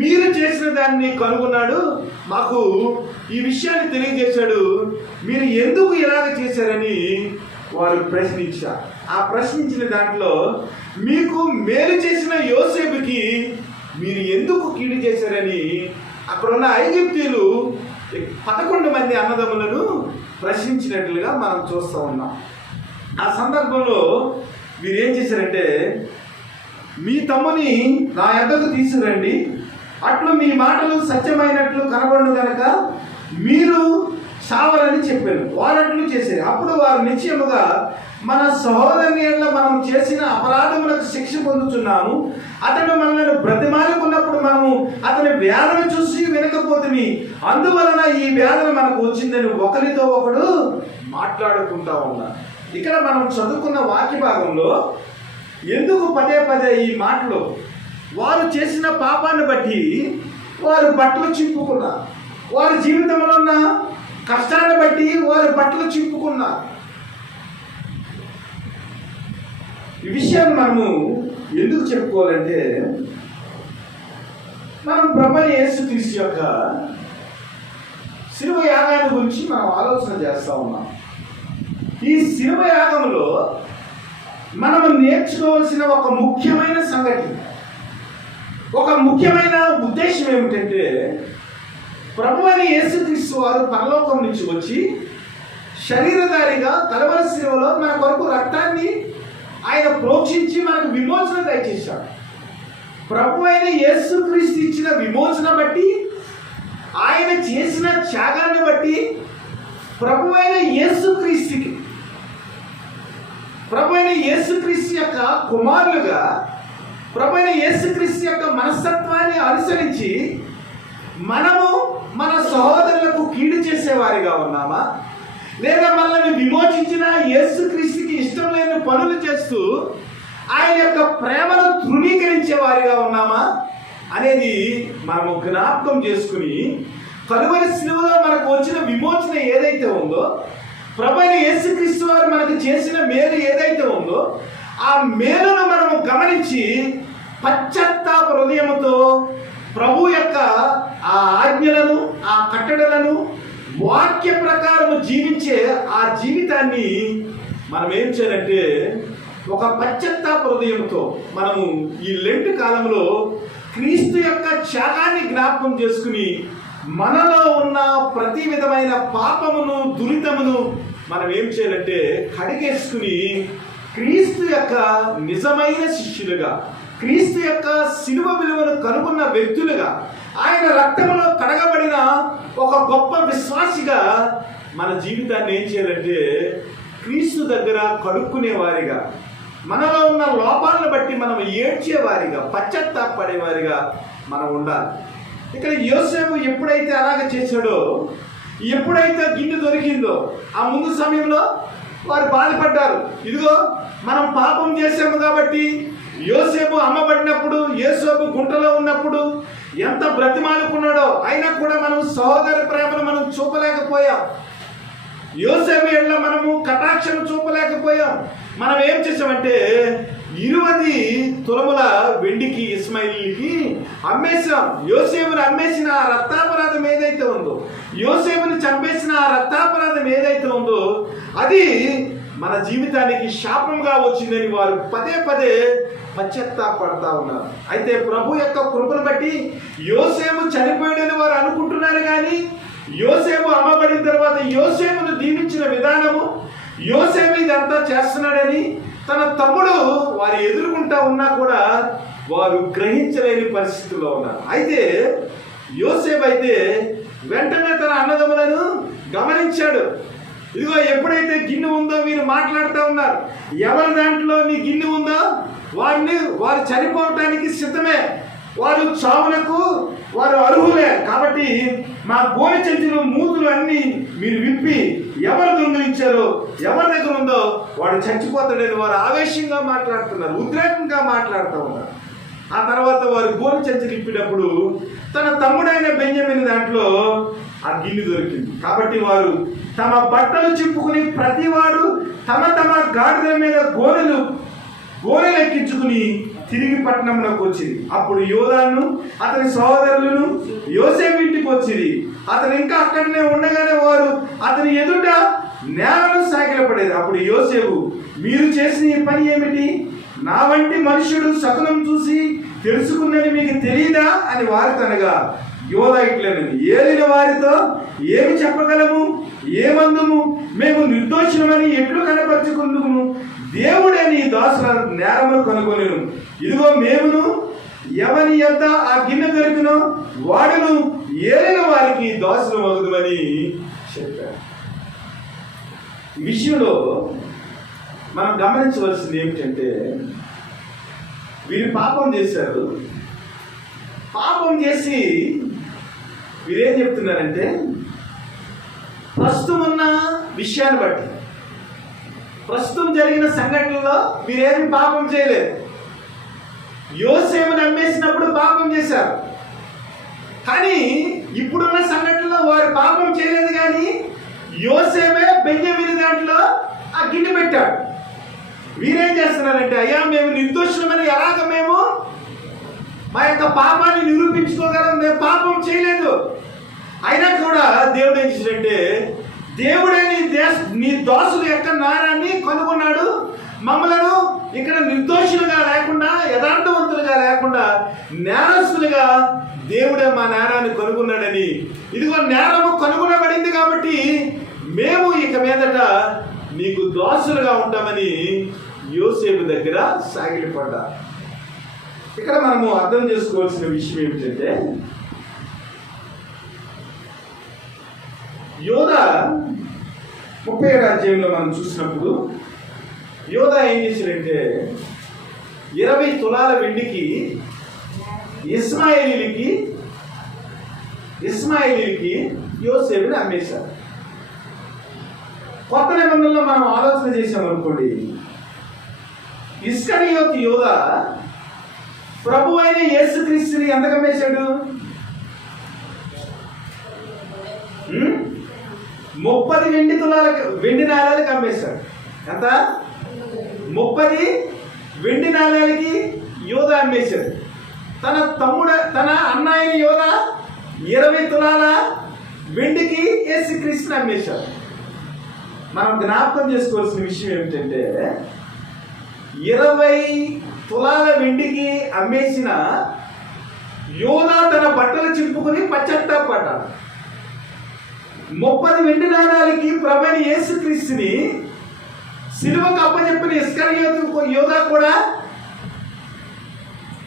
మీరు చేసిన దాన్ని కనుగొన్నాడు, మాకు ఈ విషయాన్ని తెలియజేశాడు, మీరు ఎందుకు ఇలాగ చేశారని వారు ప్రశ్నించారు. ఆ ప్రశ్నించిన దాంట్లో మీకు మేలు చేసిన యోసేపుకి మీరు ఎందుకు కీడు చేశారని అక్కడున్న ఐగుప్తీయులు 11 మంది అన్నదమ్ములను ప్రశ్నించినట్లుగా మనం చూస్తూ ఉన్నాం. ఆ సందర్భంలో వీరు ఏం చేశారంటే మీ తమ్ముని నా యొద్దకు తీసుకురండి, అట్లు మీ మాటలు సత్యమైనట్లు కనబడును గనక మీరు సావరని చెప్పారు. వారట్లు చేశారు. అప్పుడు వారు నిశ్చయముగా మన సహోదరుని ఎడల మనం చేసిన అపరాధములకు శిక్ష పొందుతున్నాము, అతడు మనల్ని బ్రతిమాలుకున్నప్పుడు మనము అతని వేదన చూసి వినకపోతుంది, అందువలన ఈ వేదన మనకు వచ్చిందని ఒకరితో ఒకడు మాట్లాడుకుంటా ఉన్నారు. ఇక్కడ మనం చదువుకున్న వాక్య భాగంలో ఎందుకు పదే పదే ఈ మాటలు, వారు చేసిన పాపాన్ని బట్టి వారు బట్టలు చింపుకున్నారు, వారి జీవితంలో ఉన్న కష్టాన్ని బట్టి వారు బట్టలు చింపుకున్నారు. ఈ విషయాన్ని మనము ఎందుకు చెప్పుకోవాలంటే మనం ప్రభువైన యేసుక్రీస్తు యొక్క శిలువ యాగాన్ని గురించి మనం ఆలోచన చేస్తూ ఉన్నాం. ఈ శిలువ యాగంలో మనం నేర్చుకోవాల్సిన ఒక ముఖ్యమైన సంగతి, ఒక ముఖ్యమైన ఉద్దేశం ఏమిటంటే ప్రభువైన యేసుక్రీస్తు వారు పరలోకం నుంచి వచ్చి శరీరధారిగా కలవరి శిలువలో మన కొరకు రక్తాన్ని ఆయన ప్రోక్షించి మనకు విమోచన దయచేశాడు. ప్రభువైన యేసుక్రీస్తు ఇచ్చిన విమోచన బట్టి, ఆయన చేసిన త్యాగాన్ని బట్టి ప్రభువైన యేసుక్రీస్తుకి ప్రభు అయిన యేసుక్రీస్తు యొక్క కుమారులుగా ప్రభు అయిన యేసుక్రీస్తు యొక్క మనస్తత్వాన్ని అనుసరించి మనము మన సహోదరులకు కీడు చేసేవారిగా ఉన్నామా, లేదా మనల్ని విమోచించిన యేసుక్రీస్తుకి ఇష్టం లేని పనులు చేస్తూ ఆయన యొక్క ప్రేమను తృణీకరించే వారిగా ఉన్నామా అనేది మనము జ్ఞాపకం చేసుకుని, కలువరి శిలువలో మనకు వచ్చిన విమోచన ఏదైతే ఉందో, ప్రభు అయిన యేసుక్రీస్తు వారు మనకు చేసిన మేలు ఏదైతే ఉందో ఆ మేలును మనము గమనించి పశ్చాత్తాప హృదయముతో ప్రభు యొక్క ఆ ఆజ్ఞలను, ఆ కట్టడలను వాక్య ప్రకారము జీవించే ఆ జీవితాన్ని మనం ఏం చేయాలంటే ఒక పశ్చాత్తాప హృదయంతో మనము ఈ లెంట్ కాలంలో క్రీస్తు యొక్క త్యాగాన్ని జ్ఞాపకం చేసుకుని మనలో ఉన్న ప్రతి విధమైన పాపమును, దురితమును మనం ఏం చేయాలంటే కడిగేసుకుని క్రీస్తు యొక్క నిజమైన శిష్యులుగా, క్రీస్తు యొక్క శిలువ విలువను కనుగొన్న వ్యక్తులుగా, ఆయన రక్తములో కడగబడిన ఒక గొప్ప విశ్వాసిగా మన జీవితాన్ని ఏం చేయాలంటే క్రీస్తు దగ్గర కడుక్కునే వారిగా, మనలో ఉన్న లోపాలను బట్టి మనం ఏడ్చేవారిగా, పశ్చాత్తాపడేవారిగా మనం ఉండాలి. ఇక్కడ యోసేపు ఎప్పుడైతే అలాగ చేశాడో, ఎప్పుడైతే గిన్నె దొరికిందో ఆ ముందు సమయంలో వారు బాధపడ్డారు. ఇదిగో మనం పాపం చేసాము కాబట్టి, యోసేపు అమ్మబడినప్పుడు, యోసేపు గుంటలో ఉన్నప్పుడు ఎంత బ్రతిమాలుకున్నాడో, అయినా కూడా మనం సహోదర ప్రేమను మనం చూపలేకపోయాం. యోసేపు ఎడల మనము కటాక్షం చూపలేకపోయాం. మనం ఏం చేసామంటే 20 తులముల వెండికి ఇస్మాయిల్కి అమ్మేసాం. యోసేపుని అమ్మేసిన ఆ రక్తాపరాధం ఏదైతే ఉందో, యోసేపుని చంపేసిన ఆ రక్తాపరాధం ఏదైతే ఉందో అది మన జీవితానికి శాపంగా వచ్చిందని వారు పదే పదే పశ్చాత్తాపడతా ఉన్నారు. అయితే ప్రభు యొక్క కృపను బట్టి యోసేపు చనిపోయాడని వారు అనుకుంటున్నారు, కానీ యోసేపు అమ్మబడిన తర్వాత యోసేపును దీవించిన విధానము, యోసేపు ఇదంతా చేస్తున్నాడని తన తమ్ముడు వారు ఎదుర్కొంటా ఉన్నా కూడా వారు గ్రహించలేని పరిస్థితుల్లో ఉన్నారు. అయితే యోసేపు అయితే వెంటనే తన అన్నదమ్ములను గమనించాడు. ఇదిగో ఎప్పుడైతే గిన్నె ఉందో వీరు మాట్లాడుతూ ఉన్నారు, ఎవరి దాంట్లో నీ గిన్నె ఉందో వారు చనిపోవటానికి సిద్ధమే, వారు చావునకు వారు అర్హులే, కాబట్టి మా గోనె చెంచులు, మూతులు అన్ని మీరు విప్పి ఎవరు దొంగిలించారో, ఎవరి దగ్గర ఉందో వాడు చచ్చిపోతాడని వారు ఆవేశంగా మాట్లాడుతున్నారు, ఉద్రేకంగా మాట్లాడుతూ ఉన్నారు. ఆ తర్వాత వారు గోనె చెంచులు ఇప్పినప్పుడు తన తమ్ముడైన బెన్యామీను దాంట్లో ఆ గిన్నె దొరికింది. కాబట్టి వారు తమ బట్టలు చింపుకుని ప్రతివాడు తమ తమ గాడిదల మీద గోనెలు ఎక్కించుకుని తిరిగి పట్టణంలోకి వచ్చింది. అప్పుడు యోధాను అతని సహోదరులను యోసేపు ఇంటికి వచ్చింది. అతను ఇంకా అక్కడనే ఉండగానే వారు అతని ఎదుట నేలను సాగిలపడేది. అప్పుడు యోసేపు, మీరు చేసిన ఈ పని ఏమిటి? నా వంటి మనుషుడు శకునం చూసి తెలుసుకుందని మీకు తెలియదా అని వారు తనగా, యోధా ఇట్లనని, ఏలిన వారితో ఏమి చెప్పగలము, ఏమందుము? మేము నిర్దోషులమని ఎట్లు కనపరుచుకుందుము? దేవుడే నీ దాసుల నేరమును కనుగొనెను. ఇదిగో మేమును ఎవని ఎంత ఆ గిన్నె దొరికినో వాడును ఏలిన వారికి దాసులు మగుదుమని చెప్పారు. ఈ విషయంలో మనం గమనించవలసింది ఏమిటంటే, వీరు పాపం చేశారు. పాపం చేసి వీరేం చెప్తున్నారంటే, ప్రస్తుతం ఉన్న విషయాన్ని బట్టి, ప్రస్తుతం జరిగిన సంఘటనలో వీరేమి పాపం చేయలేదు. యోసేపుని అమ్మేసినప్పుడు పాపం చేశారు, కానీ ఇప్పుడున్న సంఘటనలో వారు పాపం చేయలేదు. కానీ యోసేపే బెన్యామీను దాంట్లో ఆ గిన్నె పెట్టాడు. వీరేం చేస్తున్నారంటే, అయ్యా మేము నిర్దోషులమని ఎలాగ మేము మా యొక్క పాపాన్ని నిరూపించుకోగలం? మేము పాపం చేయలేదు. అయినా కూడా దేవుడు ఏం చేశాడంటే, దేవుడే నీ దాసుల యొక్క నేరాన్ని కనుగొన్నాడు, మమ్మలను ఇక్కడ నిర్దోషులుగా లేకుండా, యథార్థవంతులుగా లేకుండా నేరస్తులుగా దేవుడే మా నేరాన్ని కనుగొన్నాడని, ఇదిగో నేరము కనుగొనబడింది కాబట్టి మేము ఇక మీదట నీకు దాసులుగా ఉంటామని యోసేపు దగ్గర సాగిలపడ్డారు. ఇక్కడ మనము అర్థం చేసుకోవాల్సిన విషయం ఏమిటంటే, యోధా 37వ అధ్యాయంలో మనం చూసినప్పుడు యోధా ఏం చేశాడంటే 20 తులాల వెండికి ఇస్మాయిలీలకి యోసేపుని అమ్మేశారు. కొత్త నిబంధనలో మనం ఆలోచన చేసామనుకోండి, ఇస్కరియోతు యోధా ప్రభు అయిన యేసుక్రీస్తుని ఎంతకు అమ్మేశాడు? 30 వెండి నాణాలకి అమ్మేశాడు. ఎంత? 30 వెండి నాణాలకి యోధా అమ్మేశాడు. తన అన్నయ్య యోధా 20 తులాల వెండికి యేసుక్రీస్తుని అమ్మేశాడు. మనం జ్ఞాపకం చేసుకోవాల్సిన విషయం ఏమిటంటే 20 తులాల వెండికి అమ్మేసిన యోధా తన బట్టలు చింపుకుని పశ్చాత్తాపడ్డాడు. 30 వెండి నాణాలకి ప్రభువైన యేసుక్రీస్తుని సిలువకు అప్పచెప్పిన ఇస్కరియోతు యోధా కూడా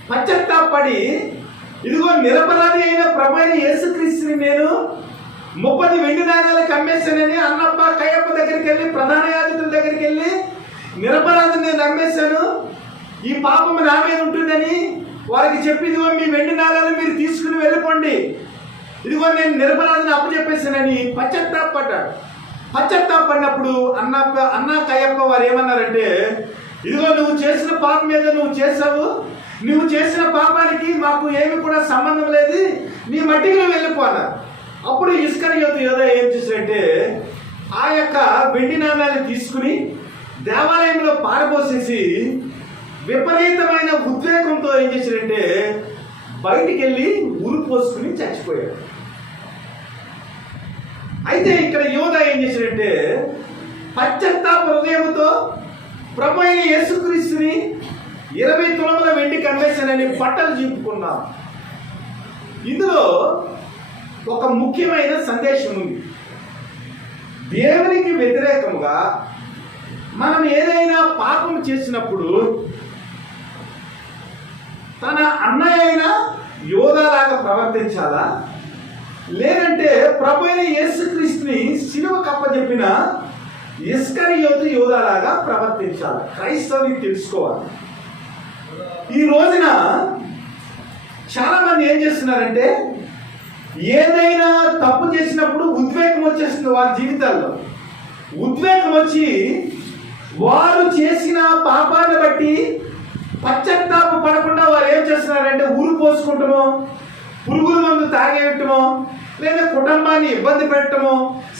పశ్చాత్తాపడి, ఇదిగో నిరపరాధి అయిన ప్రభువైన యేసుక్రీస్తుని నేను 30 వెండి నాణాలకు అమ్మేశానని అన్నప్ప కయ్యప్ప దగ్గరికి వెళ్ళి, ప్రధాన యాజకుల దగ్గరికి వెళ్ళి, నిరపరాధిని నేను అమ్మేశాను, ఈ పాపం నా మీద ఉంటుందని వారికి చెప్పి, ఇదిగో మీ వెండి నాణాలు మీరు తీసుకుని వెళ్ళిపోండి, ఇదిగో నేను నిరపరాధిని అప్పచెప్పేశానని పశ్చాత్తాపడ్డాడు. పశ్చాత్తాపడినప్పుడు అన్న కయ్యప్ప వారు ఏమన్నారంటే, ఇదిగో నువ్వు చేసిన పాపం మీద నువ్వు చేసావు, నువ్వు చేసిన పాపానికి మాకు ఏమి కూడా సంబంధం లేదు, నీ మట్టికి నువ్వు వెళ్ళిపోవాలి. అప్పుడు ఇస్కరియోతు యోధా ఏం చేశాడంటే ఆ యొక్క వెండి నాణాలను తీసుకుని దేవాలయంలో పారబోసేసి విపరీతమైన ఉద్వేగంతో ఏం చేశాడంటే బయటికి వెళ్ళి ఉరి పోసుకుని చచ్చిపోయాడు. అయితే ఇక్కడ యోధా ఏం చేశాడంటే పశ్చాత్తాప హృదయంతో ప్రభు అయిన యేసుక్రీస్తుని 20 తులముల వెండికి అమ్మేశానని బట్టలు చింపుకున్నాం. ఇందులో ఒక ముఖ్యమైన సందేశం ఉంది. దేవునికి వ్యతిరేకముగా మనం ఏదైనా పాపం చేసినప్పుడు తన అన్నయ్య అయిన యోధాలాగా ప్రవర్తించాలా, లేదంటే ప్రభు అయిన యేసుక్రీస్తుని సిలువకు అప్పచెప్పిన ఇస్కరియోతు యోధాలాగా ప్రవర్తించాలి? క్రైస్తవుని తెలుసుకోవాలి. ఈ రోజున చాలా మంది ఏం చేస్తున్నారంటే ఏదైనా తప్పు చేసినప్పుడు ఉద్వేగం వచ్చేస్తుంది వారి జీవితాల్లో. ఉద్వేగం వచ్చి వారు చేసిన పాపాన్ని బట్టి పశ్చాత్తాప పడకుండా వారు ఏం చేస్తున్నారంటే ఊరు పోసుకుంటామో, పురుగుల మందు తాగేయటమో, లేదా కుటుంబాన్ని ఇబ్బంది పెట్టడమో,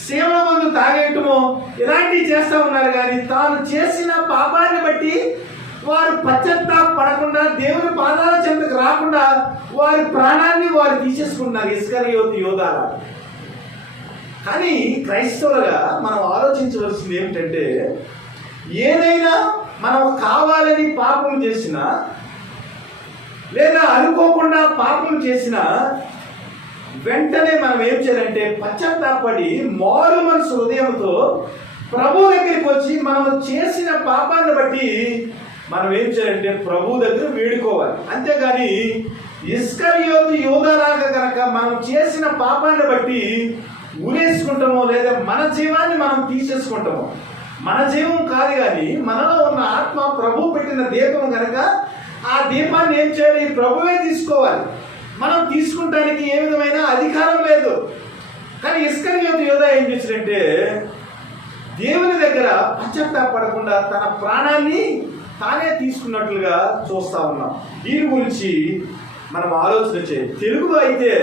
సేవల మందు తాగేయటమో ఇలాంటివి చేస్తూ ఉన్నారు. కానీ తాను చేసిన పాపాన్ని బట్టి వారు పశ్చాత్తాప పడకుండా దేవుని పాదాల చెంతకు రాకుండా వారి ప్రాణాన్ని వారు తీసేసుకుంటున్నారు ఇస్కరియోతు యోధాల. కానీ క్రైస్తవులుగా మనం ఆలోచించవలసింది ఏమిటంటే ఏదైనా మనం కావాలని పాపం చేసినా లేదా అనుకోకుండా పాపం చేసినా వెంటనే మనం ఏం చేయాలంటే పశ్చాత్తాపడి మారు మనసు హృదయంతో ప్రభు దగ్గరికి వచ్చి మనం చేసిన పాపాన్ని బట్టి మనం ఏం చేయాలంటే ప్రభు దగ్గర వేడుకోవాలి. అంతేగాని ఇస్కరియోతు యోధాలాగా కనుక మనం చేసిన పాపాన్ని బట్టి ఊరేసుకుంటామో లేదా మన జీవాన్ని మనం తీసేసుకుంటామో, మన జీవం కాదు కానీ మనలో ఉన్న ఆత్మ ప్రభు పెట్టిన దీపం కనుక ఆ దీపాన్ని ఏం చేయాలి? ప్రభువే తీసుకోవాలి. మనం తీసుకుంటానికి ఏ విధమైన అధికారం లేదు. కానీ ఇస్కరియోతు యోధా ఏం చేశాడంటే దేవుని దగ్గర పశ్చాత్తాపడకుండా తన ప్రాణాన్ని తానే తీసుకున్నట్లుగా చూస్తా ఉన్నాం. దీని గురించి మనం ఆలోచన చేయాలి. తెలుగులో అయితే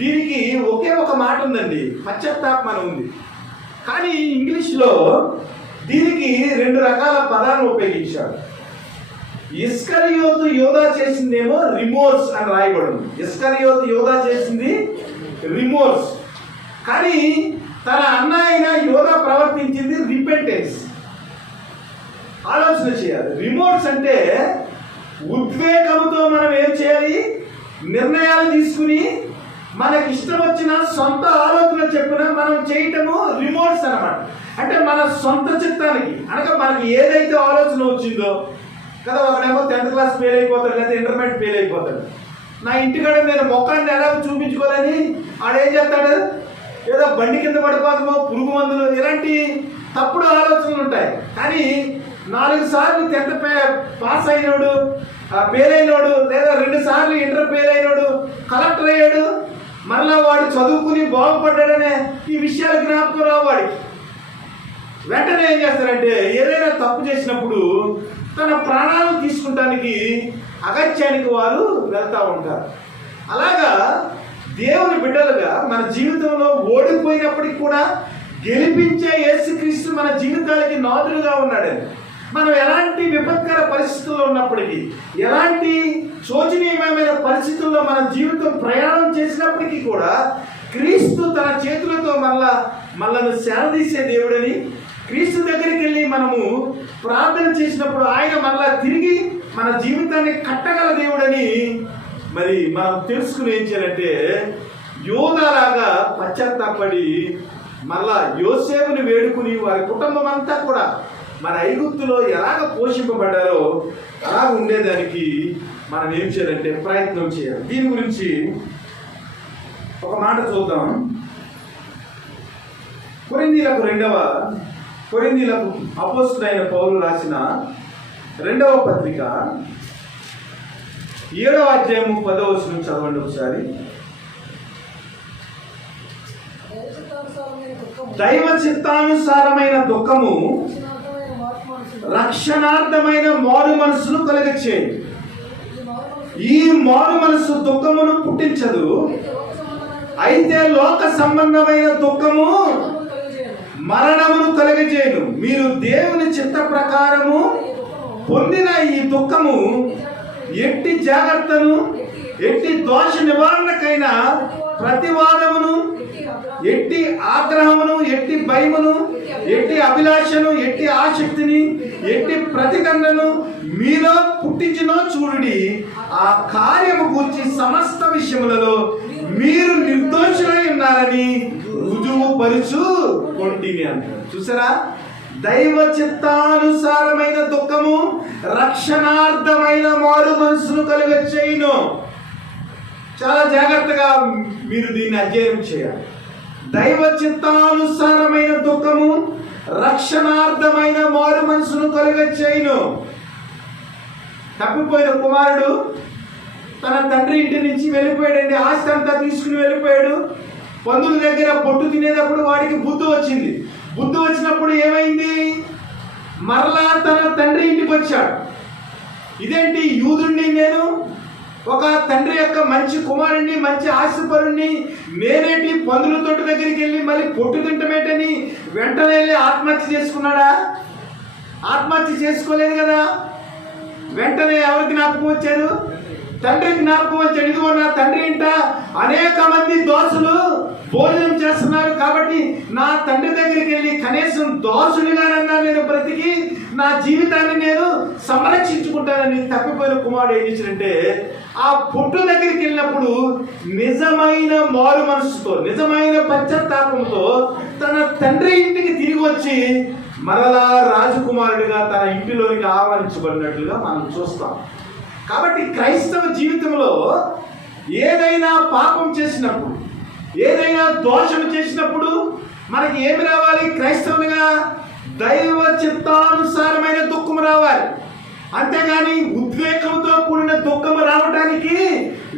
దీనికి ఒకే ఒక మాట ఉందండి, పశ్చాత్తాపం అని ఉంది. కానీ ఇంగ్లీష్లో దీనికి 2 రకాల పదాలను ఉపయోగించాడు. ఇస్కరియోతు యోధా చేసిందేమో రిమోర్స్ అని రాయబడింది. ఇస్కరియోతు యోధా చేసింది రిమోర్స్. కానీ తన అన్న అయిన యోధా ప్రవర్తించింది రిపెంటెన్స్. ఆలోచన చేయాలి. రిమోర్స్ అంటే ఉద్వేగంతో మనం ఏం చేయాలి? నిర్ణయాలు తీసుకుని మనకి ఇష్టం వచ్చిన సొంత ఆలోచన చెప్పిన మనం చేయటము రిమోర్స్ అన్నమాట. అంటే మన సొంత చిత్తానికి అనగా మనకి ఏదైతే ఆలోచన వచ్చిందో కదా. ఒకడేమో 10th క్లాస్ ఫెయిల్ అయిపోతాడు, లేదా ఇంటర్మీడియట్ ఫెయిల్ అయిపోతాడు. నా ఇంటికాడ నేను ముఖాన్ని ఎలా చూపించుకోవాలని ఆడేం చేస్తాడు? ఏదో బండి కింద పడిపోతామో, పురుగు మందులు, ఇలాంటి తప్పుడు ఆలోచనలు ఉంటాయి. కానీ 4 సార్లు 10th పాస్ అయినోడు, ఫెయిల్ అయినోడు, లేదా 2 సార్లు ఇంటర్ ఫెయిల్ అయినోడు కలెక్టర్ అయ్యాడు, మరలా వాడు చదువుకుని బాగుపడ్డాడనే ఈ విషయాలు జ్ఞాపకం రావు వాడికి. వెంటనే ఏం చేస్తారంటే ఏదైనా తప్పు చేసినప్పుడు తన ప్రాణాలను తీసుకుంటానికి అగత్యానికి వారు వెళ్తూ ఉంటారు. అలాగా దేవుని బిడ్డలుగా మన జీవితంలో ఓడిపోయినప్పటికీ కూడా గెలిపించే యేసుక్రీస్తు మన జీవితాలకి నాదులుగా ఉన్నాడని. మనం ఎలాంటి విపత్కర పరిస్థితుల్లో ఉన్నప్పటికీ, ఎలాంటి శోచనీయమైన పరిస్థితుల్లో మన జీవితం ప్రయాణం చేసినప్పటికీ కూడా క్రీస్తు తన చేతులతో మనల్ని సేదదీసే దేవుడని, క్రీస్తు దగ్గరికి వెళ్ళి మనము ప్రార్థన చేసినప్పుడు ఆయన మళ్ళా తిరిగి మన జీవితాన్ని కట్టగల దేవుడని మరి మనం తెలుసుకుని ఏం చేయాలంటే యోధాలాగా పశ్చాత్తాపడి మళ్ళా యోసేపుని వేడుకుని వారి కుటుంబం అంతా కూడా మన ఐగుప్తులో ఎలాగ పోషింపబడ్డారో అలా ఉండేదానికి మనం ఏం చేయాలంటే ప్రయత్నం చేయాలి. దీని గురించి ఒక మాట చూద్దాం. కొరింథీయులకు అపోస్తలుడైన పౌలు రాసిన 2వ పత్రిక 7వ అధ్యాయము 10వ వచనం చదవండి ఒకసారి. దైవ చిత్తానుసారమైన దుఃఖము రక్షణార్థమైన మారు మనసును కలుగచేయు. ఈ మారు మనసు దుఃఖమును పుట్టించదు, అయితే లోక సంబంధమైన దుఃఖము మరణమును కలుగజేయును. మీరు దేవుని చిత్త ప్రకారము పొందిన ఈ దుఃఖము ఎట్టి జాగ్రత్తను, ఎట్టి దోష నివారణకైనా ప్రతివాదమును, ఎట్టి ఆగ్రహమును, ఎట్టి భయమును, ఎట్టి అభిలాషను, ఎట్టి ఆసక్తిని, ఎట్టి ప్రతిదండను మీలో పుట్టించినో చూడుడి. ఆ కార్యము గూర్చి సమస్త విషయములలో మీరు నిర్దోషులై ఉన్నారని రుజువుపరుచు కొంటిని అంటారు. చూసారా, దైవ చిత్తానుసారమైన దుఃఖము రక్షణార్థమైన మారు మనసును కలుగచేయును. చాలా జాగ్రత్తగా మీరు దీన్ని అధ్యయనం చేయాలి. దైవ చిత్తానుసారమైన దుఃఖము రక్షణార్థమైన మారు మనసును కలుగచేయును. తప్పిపోయిన కుమారుడు తన తండ్రి ఇంటి నుంచి వెళ్ళిపోయాడండి. ఆస్తి అంతా తీసుకుని వెళ్ళిపోయాడు. పందుల దగ్గర పొట్టు తినేటప్పుడు వాడికి బుద్ధి వచ్చింది. బుద్ధి వచ్చినప్పుడు ఏమైంది? మరలా తన తండ్రి ఇంటికి వచ్చాడు. ఇదేంటి, యూదుడిని నేను, ఒక తండ్రి యొక్క మంచి కుమారుణ్ణి, మంచి ఆశపరుణ్ణి, నేనేంటి పందుల తోట దగ్గరికి వెళ్ళి మళ్ళీ పొట్టు తింటమేటని వెంటనే వెళ్ళి ఆత్మహత్య చేసుకున్నాడా? ఆత్మహత్య చేసుకోలేదు కదా. వెంటనే ఎవరికి జ్ఞాపకం వచ్చారు? తండ్రికి జ్ఞాపకం వచ్చాడు. ఇదిగో నా తండ్రి ఇంట అనేక మంది దోసులు భోజనం చేస్తున్నారు, కాబట్టి నా తండ్రి దగ్గరికి వెళ్ళి కనీసం దోసులుగానన్నా నేను బ్రతికి నా జీవితాన్ని నేను సంరక్షించుకుంటానని తప్పిపోయిన కుమారుడు ఏం చేశాడంటే ఆ పొట్టు దగ్గరికి వెళ్ళినప్పుడు నిజమైన మారు మనసుతో, నిజమైన పశ్చాత్తాపంతో తన తండ్రి ఇంటికి తిరిగి వచ్చి మరలా రాజకుమారుడిగా తన ఇంటిలోనికి ఆహ్వానించబడినట్లుగా మనం చూస్తాం. కాబట్టి క్రైస్తవ జీవితంలో ఏదైనా పాపం చేసినప్పుడు, ఏదైనా దోషం చేసినప్పుడు మనకి ఏమి రావాలి? క్రైస్తవునిగా దైవ చిత్తానుసారమైన దుఃఖం రావాలి. అంతేగాని ఉద్వేగంతో కూడిన దుఃఖం రావడానికి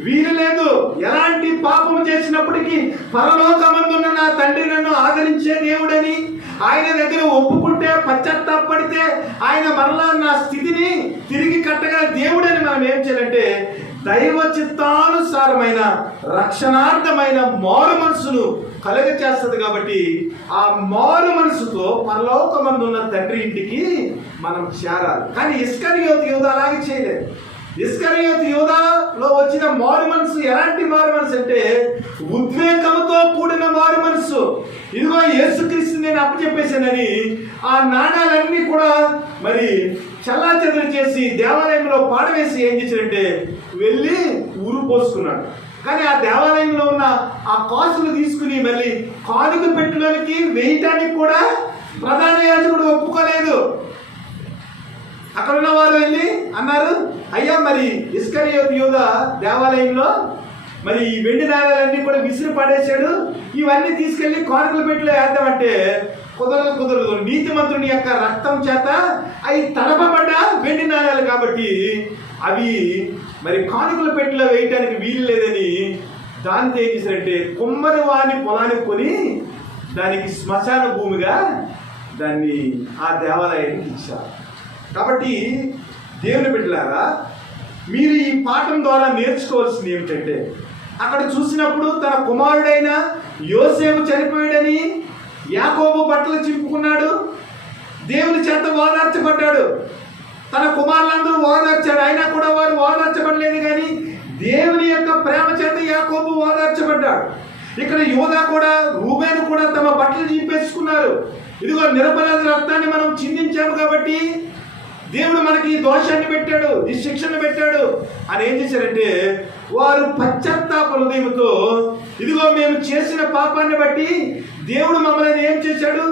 వీలు లేదు. ఎలాంటి పాపం చేసినప్పటికీ పరలోకమందున్న నా తండ్రి నన్ను ఆదరించే దేవుడని, ఆయన దగ్గర ఒప్పుకుంటే పశ్చాత్తాపడితే ఆయన మరలా నా స్థితిని తిరిగి కట్టగల దేవుడని మనం ఏం చేయాలంటే దైవ చిత్తానుసారమైన రక్షణార్థమైన మారు మనసును కలుగ చేస్తుంది. కాబట్టి ఆ మారు మనసుతో పరలోకమందున్న తండ్రి ఇంటికి మనం చేరాలి. కానీ ఇస్కరియోతు యూదా అలాగే చేయలేదు. ఇస్కరియోతు యూదాలో వచ్చిన మారు మనసు ఎలాంటి మారు మనసు అంటే ఉద్వేగంతో కూడిన మారు మనసు. ఇదిగో యేసుక్రీస్తు నేను అప్పచెప్పేశానని ఆ నాణాలన్నీ కూడా మరి చల్లాచెదరు చేసి దేవాలయంలో పాడవేసి ఏం చేశాడంటే వెళ్ళి ఊరు పోసుకున్నాడు. కానీ ఆ దేవాలయంలో ఉన్న ఆ కాసులు తీసుకుని మళ్ళీ కానుక పెట్టులోనికి వేయటానికి కూడా ప్రధాన యాజకుడు ఒప్పుకోలేదు. అక్కడ ఉన్న వారు వెళ్ళి అన్నారు, అయ్యా మరి ఇస్కరియోతు యూదా దేవాలయంలో మరి ఈ వెండి నాణాలన్నీ కూడా విసిరి పడేశాడు, ఇవన్నీ తీసుకెళ్ళి కానుకల పెట్టిలో వేద్దామంటే కుదరదు. నీతిమంతుని యొక్క రక్తం చేత అవి తడపబడ్డ వెండి నాణాలు కాబట్టి అవి మరి కానుకల పెట్టెలో వేయటానికి వీలు లేదని దాన్ని ఏం చేశారంటే కుమ్మరి వాని పొలానికి కొని దానికి శ్మశాన భూమిగా దాన్ని ఆ దేవాలయానికి ఇచ్చారు. కాబట్టి దేవుని బిడ్డలారా, మీరు ఈ పాఠం ద్వారా నేర్చుకోవాల్సింది ఏమిటంటే, అక్కడ చూసినప్పుడు తన కుమారుడైన యోసేపు చనిపోయాడని యాకోబు బట్టలు చింపుకున్నాడు, దేవుని చేత ఓదార్చబడ్డాడు. తన కుమారులందరూ ఓదార్చాడు, అయినా కూడా వారు ఓదార్చబడలేదు. కానీ దేవుని యొక్క ప్రేమ చేత యాకోబు ఓదార్చబడ్డాడు. ఇక్కడ యోదా కూడా, రూబేను కూడా తమ బట్టలు చింపేసుకున్నారు. ఇదిగో నిరపరాధ రక్తాన్ని మనం చిందించాము కాబట్టి దేవుడు మనకి ఈ దోషాన్ని పెట్టాడు, ఈ శిక్షను పెట్టాడు అని ఏం చేశారంటే, వారు పశ్చాత్తాప హృదయంతో ఇదిగో మేము చేసిన పాపాన్ని బట్టి దేవుడు మమ్మల్ని ఏం చేశాడు,